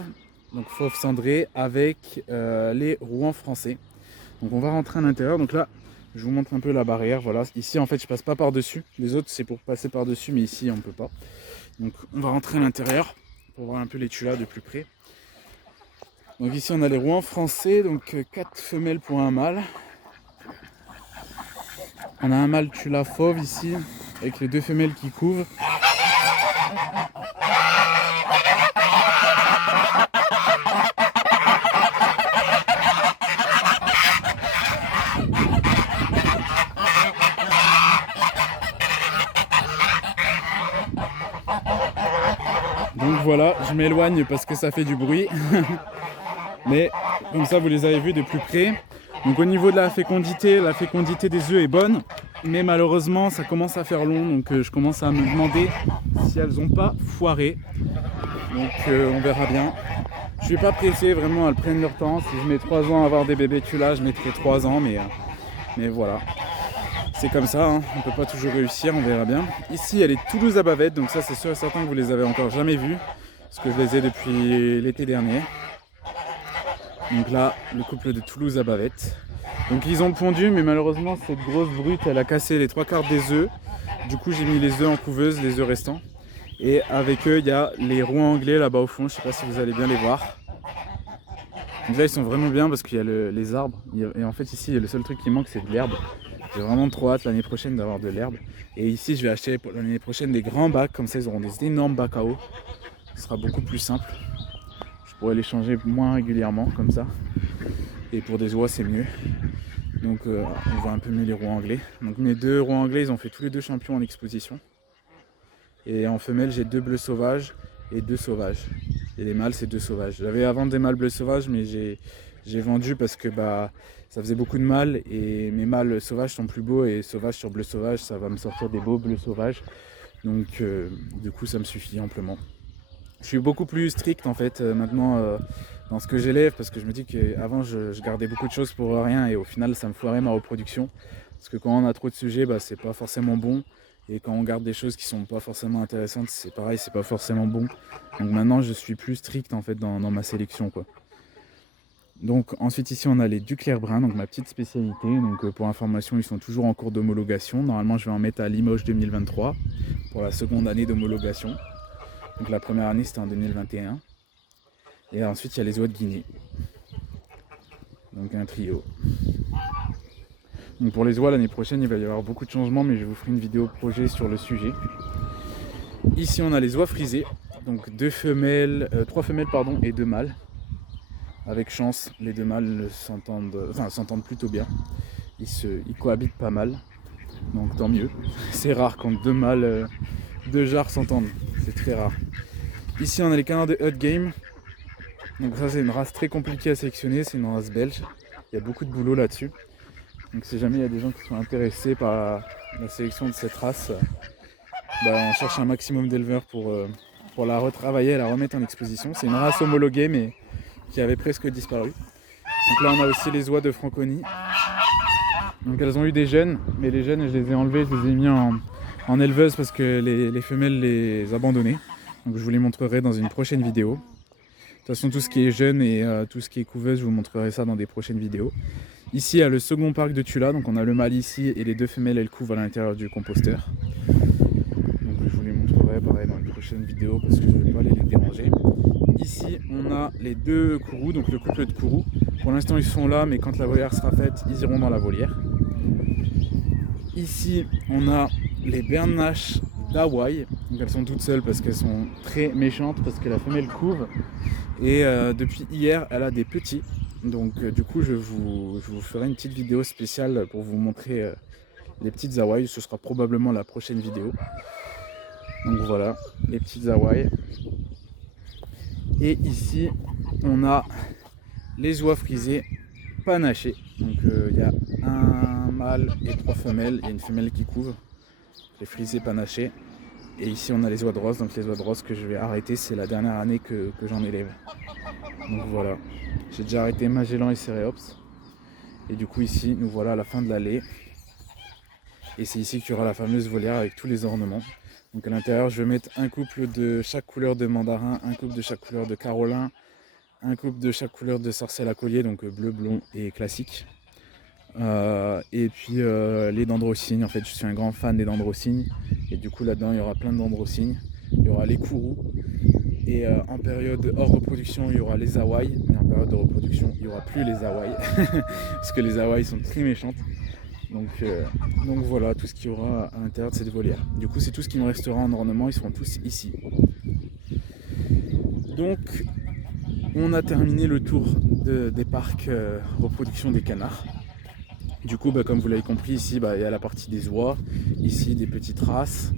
donc fauve cendré avec les Rouens français. Donc on va rentrer à l'intérieur, donc là je vous montre un peu la barrière, voilà. Ici en fait je passe pas par dessus, les autres c'est pour passer par dessus mais ici on peut pas. Donc on va rentrer à l'intérieur pour voir un peu les tulas de plus près. Donc ici on a les Rouens français, donc 4 femelles pour un mâle. On a un mâle tula fauve ici, avec les 2 femelles qui couvrent. Donc voilà, je m'éloigne parce que ça fait du bruit. Mais comme ça vous les avez vus de plus près. Donc au niveau de la fécondité des œufs est bonne. Mais malheureusement ça commence à faire long. Donc je commence à me demander si elles n'ont pas foiré. Donc on verra bien. Je suis pas pressé vraiment, elles prennent leur temps. Si je mets 3 ans à avoir des bébés tulas, je mettrai 3 ans. Mais voilà. C'est comme ça, hein. On ne peut pas toujours réussir, on verra bien. Ici, elle est Toulouse à bavette, donc ça c'est sûr et certain que vous les avez encore jamais vus, parce que je les ai depuis l'été dernier. Donc là, le couple de Toulouse à bavette. Donc ils ont pondu, mais malheureusement cette grosse brute, elle a cassé les 3/4 des œufs. Du coup, j'ai mis les œufs en couveuse, les œufs restants. Et avec eux, il y a les Rouens anglais là-bas au fond, je ne sais pas si vous allez bien les voir. Donc là, ils sont vraiment bien parce qu'il y a les arbres. Et en fait, ici, le seul truc qui manque, c'est de l'herbe. J'ai vraiment trop hâte l'année prochaine d'avoir de l'herbe. Et ici, je vais acheter pour l'année prochaine des grands bacs. Comme ça, ils auront des énormes bacs à eau. Ce sera beaucoup plus simple. Je pourrais les changer moins régulièrement, comme ça. Et pour des oies, c'est mieux. Donc, on voit un peu mieux les Rouens anglais. Donc, mes 2 Rouens anglais, ils ont fait tous les 2 champions en exposition. Et en femelle, j'ai 2 bleus sauvages et 2 sauvages. Et les mâles, c'est 2 sauvages. J'avais avant des mâles bleus sauvages, mais j'ai vendu parce que ça faisait beaucoup de mâles et mes mâles sauvages sont plus beaux et sauvage sur bleu sauvage, ça va me sortir des beaux bleus sauvages. Donc du coup, ça me suffit amplement. Je suis beaucoup plus strict en fait maintenant dans ce que j'élève parce que je me dis qu'avant je gardais beaucoup de choses pour rien et au final ça me foirait ma reproduction. Parce que quand on a trop de sujets, c'est pas forcément bon. Et quand on garde des choses qui sont pas forcément intéressantes, c'est pareil, c'est pas forcément bon. Donc maintenant je suis plus strict en fait dans ma sélection quoi. Donc ensuite ici on a les Duclair Brun, donc ma petite spécialité. Donc pour information, ils sont toujours en cours d'homologation. Normalement je vais en mettre à Limoges 2023 pour la seconde année d'homologation. Donc la première année c'était en 2021. Et ensuite il y a les oies de Guinée. Donc un trio. Donc pour les oies l'année prochaine il va y avoir beaucoup de changements, mais je vous ferai une vidéo projet sur le sujet. Ici on a les oies frisées, donc 3 femelles et 2 mâles. Avec chance, les 2 mâles s'entendent plutôt bien. Ils cohabitent pas mal, donc tant mieux. C'est rare quand 2 mâles, 2 jarres s'entendent, c'est très rare. Ici on a les canards de Hut Game. Donc ça c'est une race très compliquée à sélectionner, c'est une race belge. Il y a beaucoup de boulot là-dessus. Donc si jamais il y a des gens qui sont intéressés par la sélection de cette race, on cherche un maximum d'éleveurs pour la retravailler et la remettre en exposition. C'est une race homologuée mais qui avait presque disparu. Donc là on a aussi les oies de Franconie. Donc elles ont eu des jeunes, mais les jeunes je les ai enlevés, je les ai mis en éleveuse parce que les femelles les abandonnaient. Donc je vous les montrerai dans une prochaine vidéo. De toute façon tout ce qui est jeune et tout ce qui est couveuse, je vous montrerai ça dans des prochaines vidéos. Ici il y a le second parc de Tula, donc on a le mâle ici et les deux femelles elles couvent à l'intérieur du composteur. Donc je vous les montrerai pareil dans une prochaine vidéo parce que je ne vais pas les déranger. Ici on a les deux kourous, donc le couple de kourous. Pour l'instant ils sont là, mais quand la volière sera faite, ils iront dans la volière. Ici on a les bernaches d'Hawaï, donc elles sont toutes seules parce qu'elles sont très méchantes, parce que la femelle couve. Et depuis hier elle a des petits. Donc du coup je vous ferai une petite vidéo spéciale pour vous montrer les petites Hawaï. Ce sera probablement la prochaine vidéo. Donc voilà, les petites Hawaï. Et ici on a les oies frisées panachées. Donc il y a un mâle et 3 femelles. Il y a une femelle qui couve. Les frisées panachées. Et ici on a les oies de rose. Donc les oies de rose que je vais arrêter, c'est la dernière année que j'en élève. Donc voilà, j'ai déjà arrêté Magellan et Céréops. Et du coup ici nous voilà à la fin de l'allée. Et c'est ici qu'il y aura la fameuse volière avec tous les ornements. Donc à l'intérieur je vais mettre un couple de chaque couleur de mandarin, un couple de chaque couleur de carolin, un couple de chaque couleur de sarcelle à collier, donc bleu, blond et classique. Et puis les dendrocygnes, en fait je suis un grand fan des dendrocygnes. Et du coup là-dedans il y aura plein de dendrocygnes. Il y aura les kourous. Et en période hors reproduction, il y aura les Hawaï. Mais en période de reproduction, il n'y aura plus les Hawaï. Parce que les Hawaï sont très méchantes. Donc voilà tout ce qu'il y aura à l'intérieur de cette volière. Du coup, c'est tout ce qui me restera en ornement. Ils seront tous ici. Donc, on a terminé le tour des parcs reproduction des canards. Du coup, comme vous l'avez compris, ici, il y a la partie des oies. Ici, des petites races.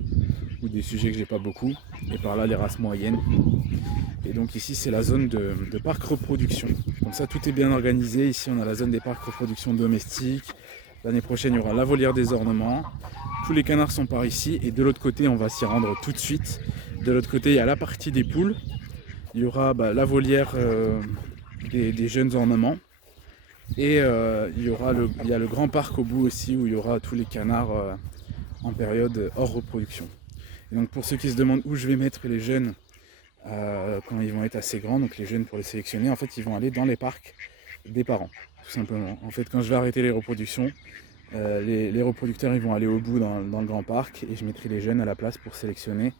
Ou des sujets que j'ai pas beaucoup, et par là les races moyennes. Et donc ici c'est la zone de parc reproduction. Comme ça tout est bien organisé. Ici on a la zone des parcs reproduction domestiques. L'année prochaine il y aura la volière des ornements. Tous les canards sont par ici, et de l'autre côté on va s'y rendre tout de suite. De l'autre côté il y a la partie des poules. Il y aura la volière des jeunes ornements. Et il y a le grand parc au bout aussi où il y aura tous les canards en période hors reproduction. Et donc pour ceux qui se demandent où je vais mettre les jeunes quand ils vont être assez grands, donc les jeunes pour les sélectionner, en fait ils vont aller dans les parcs des parents, tout simplement. En fait quand je vais arrêter les reproductions, les reproducteurs ils vont aller au bout dans le grand parc, et je mettrai les jeunes à la place pour sélectionner.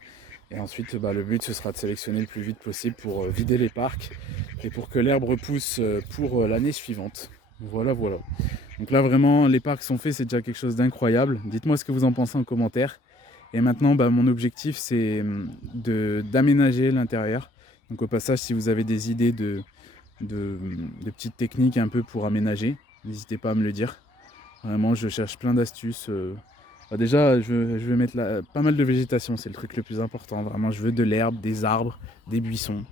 Et ensuite le but ce sera de sélectionner le plus vite possible pour vider les parcs et pour que l'herbe repousse pour l'année suivante. Voilà. Donc là vraiment les parcs sont faits, c'est déjà quelque chose d'incroyable. Dites-moi ce que vous en pensez en commentaire. Et maintenant, mon objectif, c'est d'aménager l'intérieur. Donc au passage, si vous avez des idées de petites techniques un peu pour aménager, n'hésitez pas à me le dire. Vraiment, je cherche plein d'astuces. Déjà, je vais mettre pas mal de végétation, c'est le truc le plus important. Vraiment, je veux de l'herbe, des arbres, des buissons.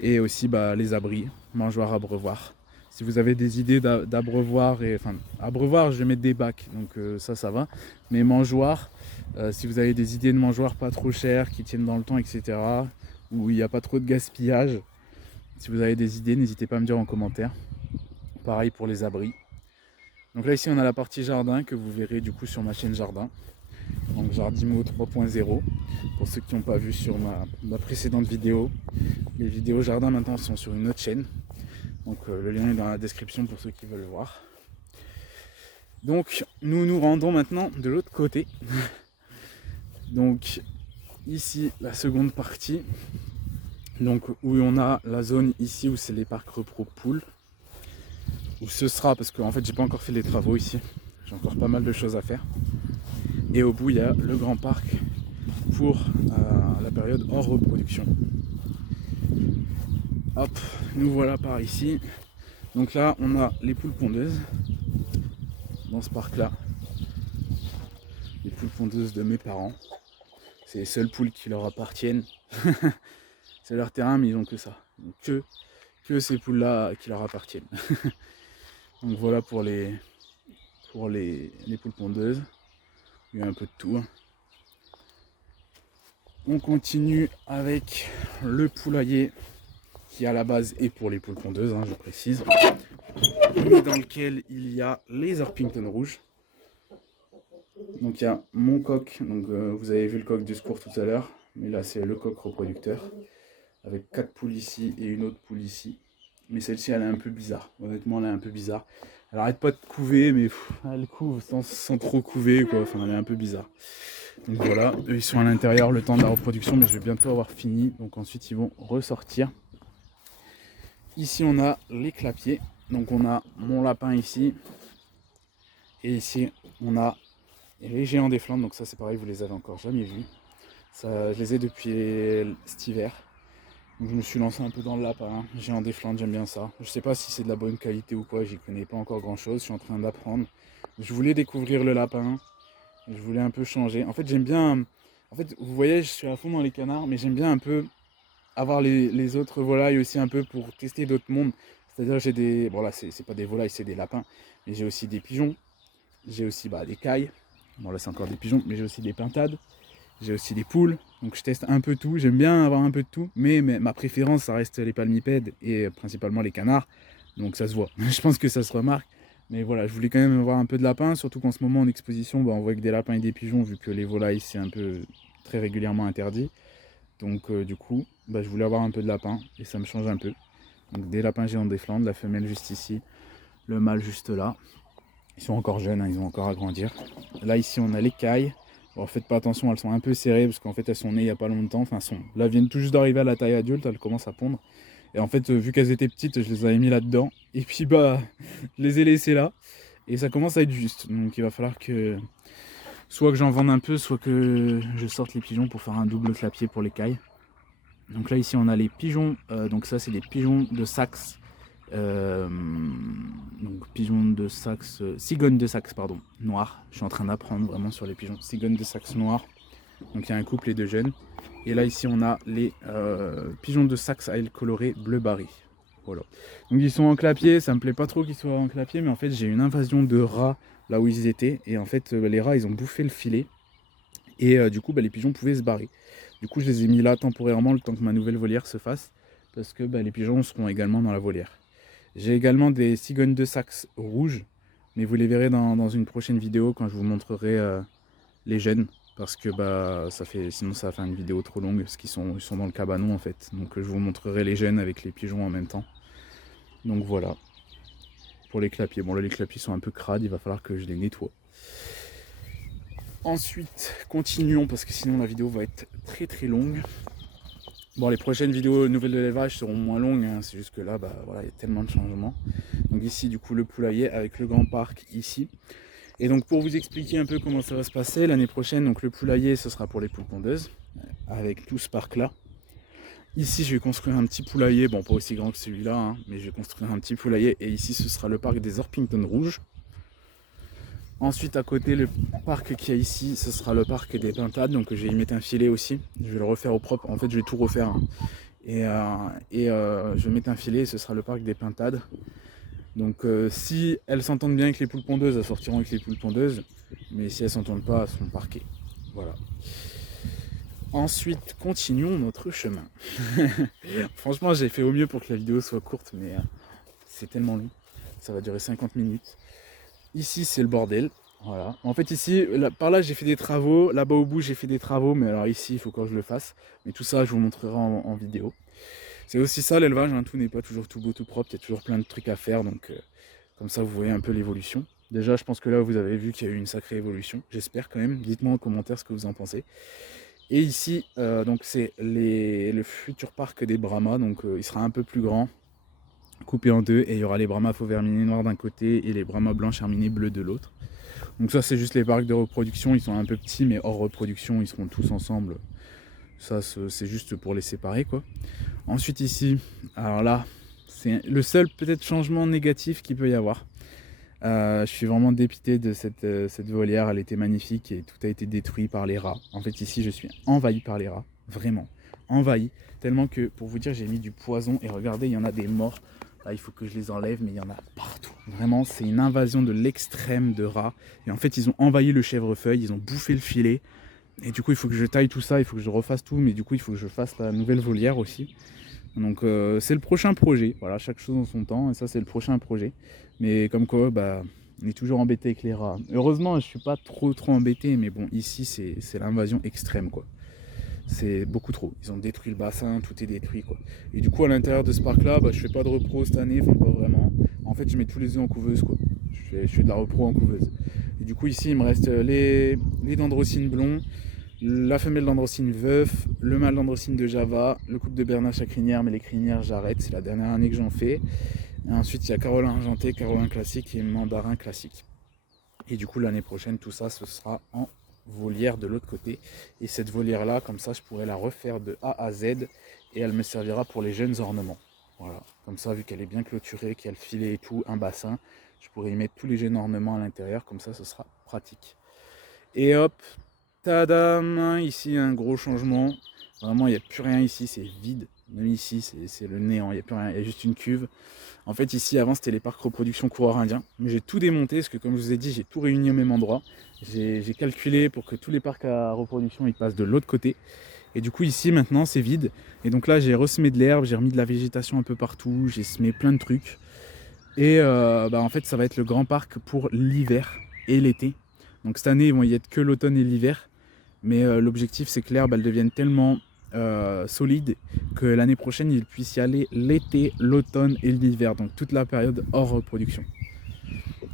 Et aussi les abris, mangeoires, abreuvoirs. Si vous avez des idées d'abreuvoirs, abreuvoirs, je vais mettre des bacs, donc ça va. Mais mangeoires, si vous avez des idées de mangeoires pas trop chères, qui tiennent dans le temps, etc., où il n'y a pas trop de gaspillage, si vous avez des idées, n'hésitez pas à me dire en commentaire. Pareil pour les abris. Donc là ici on a la partie jardin que vous verrez du coup sur ma chaîne jardin. Donc Jardimo 3.0, pour ceux qui n'ont pas vu sur ma précédente vidéo. Les vidéos jardin maintenant sont sur une autre chaîne. Donc le lien est dans la description pour ceux qui veulent le voir. Donc nous nous rendons maintenant de l'autre côté. Donc ici la seconde partie. Donc où on a la zone ici où c'est les parcs repro poules. Où ce sera, parce qu'en fait j'ai pas encore fait les travaux ici. J'ai encore pas mal de choses à faire. Et au bout il y a le grand parc pour la période hors reproduction. Hop, nous voilà par ici. Donc là on a les poules pondeuses dans ce parc là. Les poules pondeuses de mes parents. C'est les seules poules qui leur appartiennent. C'est leur terrain, mais ils ont que ça. Donc que ces poules là qui leur appartiennent. Donc voilà pour les poules pondeuses. Il y a un peu de tout. On continue avec le poulailler qui à la base est pour les poules pondeuses, je précise. mais dans lequel il y a les Orpington rouges. Donc il y a mon coq, donc vous avez vu le coq du secours tout à l'heure, mais là c'est le coq reproducteur, avec 4 poules ici et une autre poule ici. Mais celle-ci elle est un peu bizarre, honnêtement elle est un peu bizarre. Elle arrête pas de couver, mais elle couve sans trop couver, quoi. Enfin elle est un peu bizarre. Donc voilà, eux ils sont à l'intérieur le temps de la reproduction, mais je vais bientôt avoir fini, donc ensuite ils vont ressortir. Ici on a les clapiers, donc on a mon lapin ici, et ici on a les géants des Flandres, donc ça c'est pareil, vous les avez encore jamais vus. Ça, je les ai depuis cet hiver. Donc je me suis lancé un peu dans le lapin, géant des Flandres, j'aime bien ça. Je sais pas si c'est de la bonne qualité ou quoi, j'y connais pas encore grand chose, je suis en train d'apprendre. Je voulais découvrir le lapin, je voulais un peu changer. En fait j'aime bien, en fait vous voyez je suis à fond dans les canards, mais j'aime bien un peu avoir les autres volailles aussi un peu pour tester d'autres mondes. C'est-à-dire j'ai des, bon là c'est pas des volailles, c'est des lapins, mais j'ai aussi des pigeons, j'ai aussi des cailles. Bon là c'est encore des pigeons, mais j'ai aussi des pintades, j'ai aussi des poules, donc je teste un peu tout, j'aime bien avoir un peu de tout, mais ma préférence ça reste les palmipèdes et principalement les canards, donc ça se voit, je pense que ça se remarque, mais voilà, je voulais quand même avoir un peu de lapin, surtout qu'en ce moment en exposition, on voit que des lapins et des pigeons, vu que les volailles c'est un peu très régulièrement interdit, donc du coup, je voulais avoir un peu de lapin, et ça me change un peu, donc des lapins géants des Flandres, la femelle juste ici, le mâle juste là. Ils sont encore jeunes, ils ont encore à grandir. Là ici on a les cailles. Bon, faites pas attention, elles sont un peu serrées parce qu'en fait elles sont nées il n'y a pas longtemps. Enfin, là elles viennent tout juste d'arriver à la taille adulte, elles commencent à pondre. Et en fait vu qu'elles étaient petites, je les avais mis là-dedans. Et puis je les ai laissées là. Et ça commence à être juste. Donc il va falloir que soit que j'en vende un peu, soit que je sorte les pigeons pour faire un double clapier pour les cailles. Donc là ici on a les pigeons, donc ça c'est des pigeons de Saxe. Donc pigeons de Saxe, cigogne de Saxe pardon, noir. Je suis en train d'apprendre vraiment sur les pigeons. Cigogne de Saxe noir. Donc il y a un couple et deux jeunes. Et là ici on a les pigeons de Saxe à ailes colorées bleu barry. Voilà. Donc ils sont en clapier, ça me plaît pas trop qu'ils soient en clapier, mais en fait j'ai une invasion de rats là où ils étaient. Et en fait les rats ils ont bouffé le filet. Et du coup les pigeons pouvaient se barrer. Du coup je les ai mis là temporairement le temps que ma nouvelle volière se fasse. Parce que les pigeons seront également dans la volière. J'ai également des cigognes de Saxe rouges, mais vous les verrez dans une prochaine vidéo quand je vous montrerai les jeunes, parce que sinon ça va faire une vidéo trop longue, parce qu'ils sont dans le cabanon en fait. Donc je vous montrerai les jeunes avec les pigeons en même temps. Donc voilà, pour les clapiers. Bon là les clapiers sont un peu crades, il va falloir que je les nettoie. Ensuite, continuons, parce que sinon la vidéo va être très très longue. Bon, les prochaines vidéos nouvelles de l'élevage seront moins longues, hein. C'est juste que là, voilà, il y a tellement de changements. Donc ici, du coup, le poulailler avec le grand parc ici. Et donc, pour vous expliquer un peu comment ça va se passer, l'année prochaine, donc le poulailler, ce sera pour les poules pondeuses, avec tout ce parc-là. Ici, je vais construire un petit poulailler, bon, pas aussi grand que celui-là, hein, mais je vais construire un petit poulailler. Et ici, ce sera le parc des Orpington rouges. Ensuite, à côté, le parc qu'il y a ici, ce sera le parc des pintades. Donc, je vais y mettre un filet aussi. Je vais le refaire au propre. En fait, je vais tout refaire, hein. Je vais mettre un filet et ce sera le parc des pintades. Donc, si elles s'entendent bien avec les poules pondeuses, elles sortiront avec les poules pondeuses. Mais si elles s'entendent pas, elles seront parquées. Voilà. Ensuite, continuons notre chemin. Franchement, j'ai fait au mieux pour que la vidéo soit courte, mais c'est tellement long. Ça va durer 50 minutes. Ici c'est le bordel, voilà. En fait ici, par là j'ai fait des travaux, là-bas au bout j'ai fait des travaux, mais alors ici il faut que je le fasse. Mais tout ça je vous montrerai en vidéo. C'est aussi ça l'élevage, hein. Tout n'est pas toujours tout beau, tout propre, il y a toujours plein de trucs à faire, donc comme ça vous voyez un peu l'évolution. Déjà je pense que là vous avez vu qu'il y a eu une sacrée évolution, j'espère quand même. Dites-moi en commentaire ce que vous en pensez. Et ici, donc c'est le futur parc des Brahmas, donc il sera un peu plus grand, coupé en deux, et il y aura les Brahmas fauverminés noirs d'un côté et les Brahmas blancs charminés bleus de l'autre. Donc ça c'est juste les parcs de reproduction, ils sont un peu petits, mais hors reproduction ils seront tous ensemble. Ça c'est juste pour les séparer quoi. Ensuite ici, alors là c'est le seul peut-être changement négatif qu'il peut y avoir. Je suis vraiment dépité de cette volière, elle était magnifique et tout a été détruit par les rats. En fait ici je suis envahi par les rats, vraiment envahi, tellement que pour vous dire j'ai mis du poison et regardez il y en a des morts. Là il faut que je les enlève, mais il y en a partout. Vraiment c'est une invasion de l'extrême de rats. Et en fait ils ont envahi le chèvrefeuille, ils ont bouffé le filet. Et du coup il faut que je taille tout ça, il faut que je refasse tout, mais du coup il faut que je fasse la nouvelle volière aussi. Donc c'est le prochain projet, voilà, chaque chose en son temps, et ça c'est le prochain projet. Mais comme quoi, bah, on est toujours embêté avec les rats. Heureusement, je suis pas trop embêté, mais bon, ici c'est l'invasion extrême, quoi. C'est beaucoup trop. Ils ont détruit le bassin, tout est détruit, quoi. Et du coup, à l'intérieur de ce parc-là, bah, je fais pas de repro cette année, enfin pas vraiment. En fait, je mets tous les œufs en couveuse, quoi. Je fais de la repro en couveuse. Et du coup, ici, il me reste les dendrocines blonds, la femelle d'androcine veuf, le mâle d'androcine de Java, le couple de bernache à crinière, mais les crinières j'arrête, c'est la dernière année que j'en fais. Et ensuite il y a Carolin argenté, Carolin classique et mandarin classique. Et du coup l'année prochaine tout ça ce sera en volière de l'autre côté. Et cette volière là, comme ça je pourrais la refaire de A à Z et elle me servira pour les jeunes ornements. Voilà, comme ça vu qu'elle est bien clôturée, qu'il y a le filet et tout, un bassin, je pourrais y mettre tous les jeunes ornements à l'intérieur, comme ça ce sera pratique. Et hop, tadam, ici un gros changement. Vraiment, il n'y a plus rien ici, c'est vide. Même ici, c'est le néant, il n'y a plus rien, il y a juste une cuve. En fait, ici, avant, c'était les parcs reproduction coureurs indiens. Mais j'ai tout démonté, parce que comme je vous ai dit, j'ai tout réuni au même endroit. J'ai calculé pour que tous les parcs à reproduction ils passent de l'autre côté. Et du coup, ici, maintenant, c'est vide. Et donc là, j'ai ressemé de l'herbe, j'ai remis de la végétation un peu partout, j'ai semé plein de trucs. Et bah, en fait, ça va être le grand parc pour l'hiver et l'été. Donc cette année, ils vont y être que l'automne et l'hiver. Mais l'objectif, c'est que l'herbe, elle devienne tellement solide que l'année prochaine, il puisse y aller l'été, l'automne et l'hiver. Donc toute la période hors reproduction.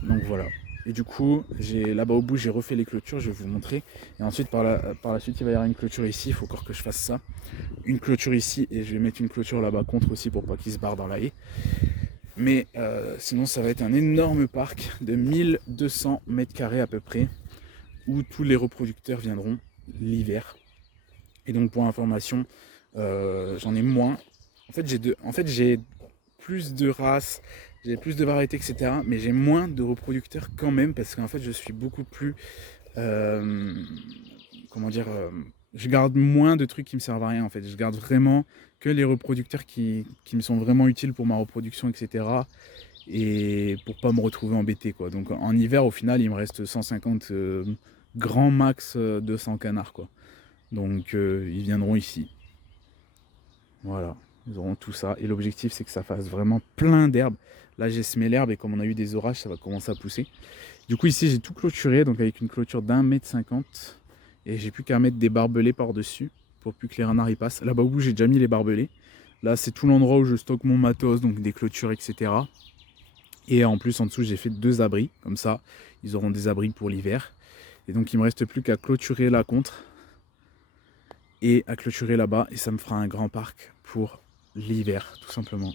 Donc voilà. Et du coup, là-bas au bout, j'ai refait les clôtures, je vais vous montrer. Et ensuite, par la suite, il va y avoir une clôture ici. Il faut encore que je fasse ça. Une clôture ici et je vais mettre une clôture là-bas contre aussi pour pas qu'il se barre dans la haie. Mais sinon, ça va être un énorme parc de 1200 mètres carrés à peu près, où tous les reproducteurs viendront l'hiver. Et donc pour information, j'en ai moins. En fait, j'ai plus de races, j'ai plus de variétés, etc. Mais j'ai moins de reproducteurs quand même, parce qu'en fait, je suis beaucoup plus... comment dire je garde moins de trucs qui me servent à rien, en fait. Je garde vraiment que les reproducteurs qui me sont vraiment utiles pour ma reproduction, etc. Et pour pas me retrouver embêté, quoi. Donc en hiver, au final, il me reste 150 grand max 200 canards, quoi. Donc ils viendront ici. Voilà, ils auront tout ça. Et l'objectif, c'est que ça fasse vraiment plein d'herbes. Là, j'ai semé l'herbe et comme on a eu des orages, ça va commencer à pousser. Du coup, ici, j'ai tout clôturé, donc avec une clôture d'1,50 m. Et j'ai plus qu'à mettre des barbelés par-dessus pour plus que les renards y passent. Là-bas au bout, j'ai déjà mis les barbelés. Là, c'est tout l'endroit où je stocke mon matos, donc des clôtures, etc. Et en plus, en dessous, j'ai fait 2 abris. Comme ça, ils auront des abris pour l'hiver. Et donc, il me reste plus qu'à clôturer la contre et à clôturer là-bas. Et ça me fera un grand parc pour l'hiver, tout simplement.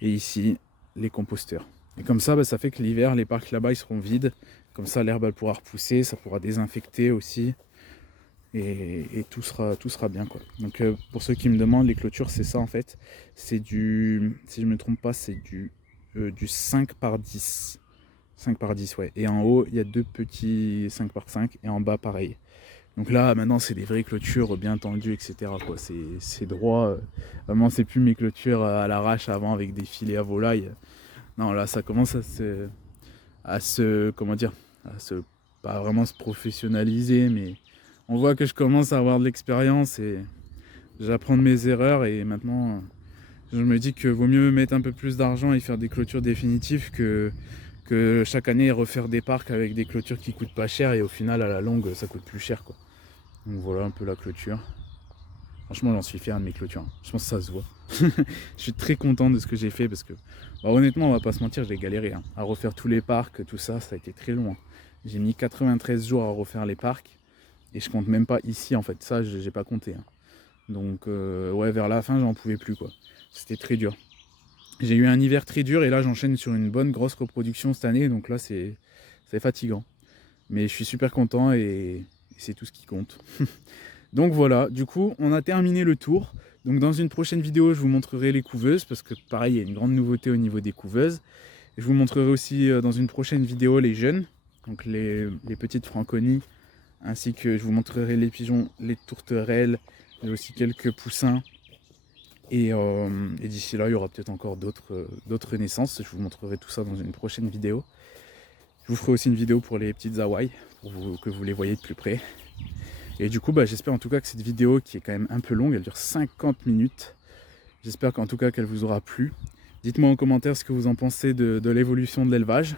Et ici, les composteurs. Et comme ça, bah, ça fait que l'hiver, les parcs là-bas, ils seront vides. Comme ça, l'herbe, elle pourra repousser, ça pourra désinfecter aussi. Et tout sera bien, quoi. Donc pour ceux qui me demandent, les clôtures, c'est ça en fait. C'est du, si je ne me trompe pas, c'est du 5 par 10. 5 par 10, ouais. Et en haut, il y a 2 petits 5 par 5 et en bas, pareil. Donc là, maintenant, c'est des vraies clôtures bien tendues, etc., quoi. C'est droit. Vraiment, c'est plus mes clôtures à l'arrache avant avec des filets à volaille. Non, là, ça commence comment dire, pas vraiment se professionnaliser, mais on voit que je commence à avoir de l'expérience et j'apprends de mes erreurs. Et maintenant, je me dis que vaut mieux mettre un peu plus d'argent et faire des clôtures définitives que chaque année refaire des parcs avec des clôtures qui coûtent pas cher et au final, à la longue, ça coûte plus cher, quoi. Donc voilà un peu la clôture. Franchement, j'en suis fier de mes clôtures. Je pense que ça se voit. Je suis très content de ce que j'ai fait parce que, bah, honnêtement, on va pas se mentir, j'ai galéré hein, à refaire tous les parcs, tout ça, ça a été très long. Hein. J'ai mis 93 jours à refaire les parcs et je compte même pas ici en fait. Ça, j'ai pas compté. Hein. Donc, ouais, vers la fin, j'en pouvais plus quoi. C'était très dur. J'ai eu un hiver très dur et là, j'enchaîne sur une bonne grosse reproduction cette année. Donc là, c'est fatigant. Mais je suis super content et c'est tout ce qui compte. Donc voilà, du coup, on a terminé le tour. Donc dans une prochaine vidéo, je vous montrerai les couveuses, parce que pareil, il y a une grande nouveauté au niveau des couveuses. Et je vous montrerai aussi dans une prochaine vidéo les jeunes, donc les petites franconies, ainsi que je vous montrerai les pigeons, les tourterelles, mais aussi quelques poussins. Et d'ici là, il y aura peut-être encore d'autres naissances. Je vous montrerai tout ça dans une prochaine vidéo. Je vous ferai aussi une vidéo pour les petites Hawaï, pour que vous les voyez de plus près. Et du coup, bah, j'espère en tout cas que cette vidéo, qui est quand même un peu longue, elle dure 50 minutes, J'espère qu'en tout cas qu'elle vous aura plu. Dites-moi en commentaire ce que vous en pensez de l'évolution de l'élevage.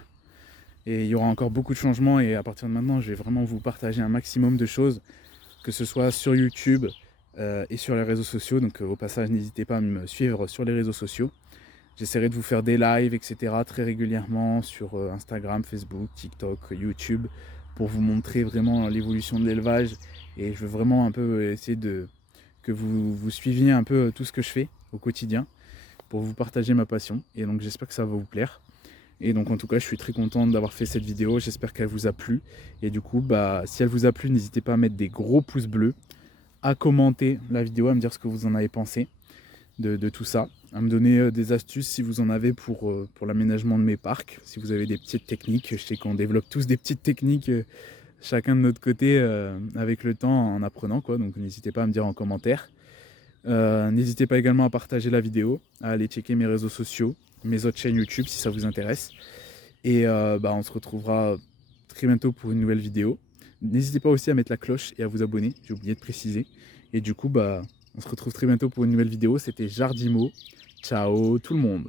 Et il y aura encore beaucoup de changements et à partir de maintenant, je vais vraiment vous partager un maximum de choses, que ce soit sur YouTube et sur les réseaux sociaux. Donc au passage, n'hésitez pas à me suivre sur les réseaux sociaux. J'essaierai de vous faire des lives, etc. très régulièrement sur Instagram, Facebook, TikTok, YouTube pour vous montrer vraiment l'évolution de l'élevage. Et je veux vraiment un peu essayer que vous suiviez un peu tout ce que je fais au quotidien pour vous partager ma passion. Et donc j'espère que ça va vous plaire. Et donc en tout cas, je suis très content d'avoir fait cette vidéo. J'espère qu'elle vous a plu. Et du coup, si elle vous a plu, n'hésitez pas à mettre des gros pouces bleus, à commenter la vidéo, à me dire ce que vous en avez pensé de tout ça, à me donner des astuces si vous en avez pour l'aménagement de mes parcs, si vous avez des petites techniques. Je sais qu'on développe tous des petites techniques, chacun de notre côté, avec le temps, en apprenant, quoi. Donc n'hésitez pas à me dire en commentaire. N'hésitez pas également à partager la vidéo, à aller checker mes réseaux sociaux, mes autres chaînes YouTube si ça vous intéresse. Et on se retrouvera très bientôt pour une nouvelle vidéo. N'hésitez pas aussi à mettre la cloche et à vous abonner, j'ai oublié de préciser. Et du coup, on se retrouve très bientôt pour une nouvelle vidéo. C'était Jardimo. Ciao tout le monde.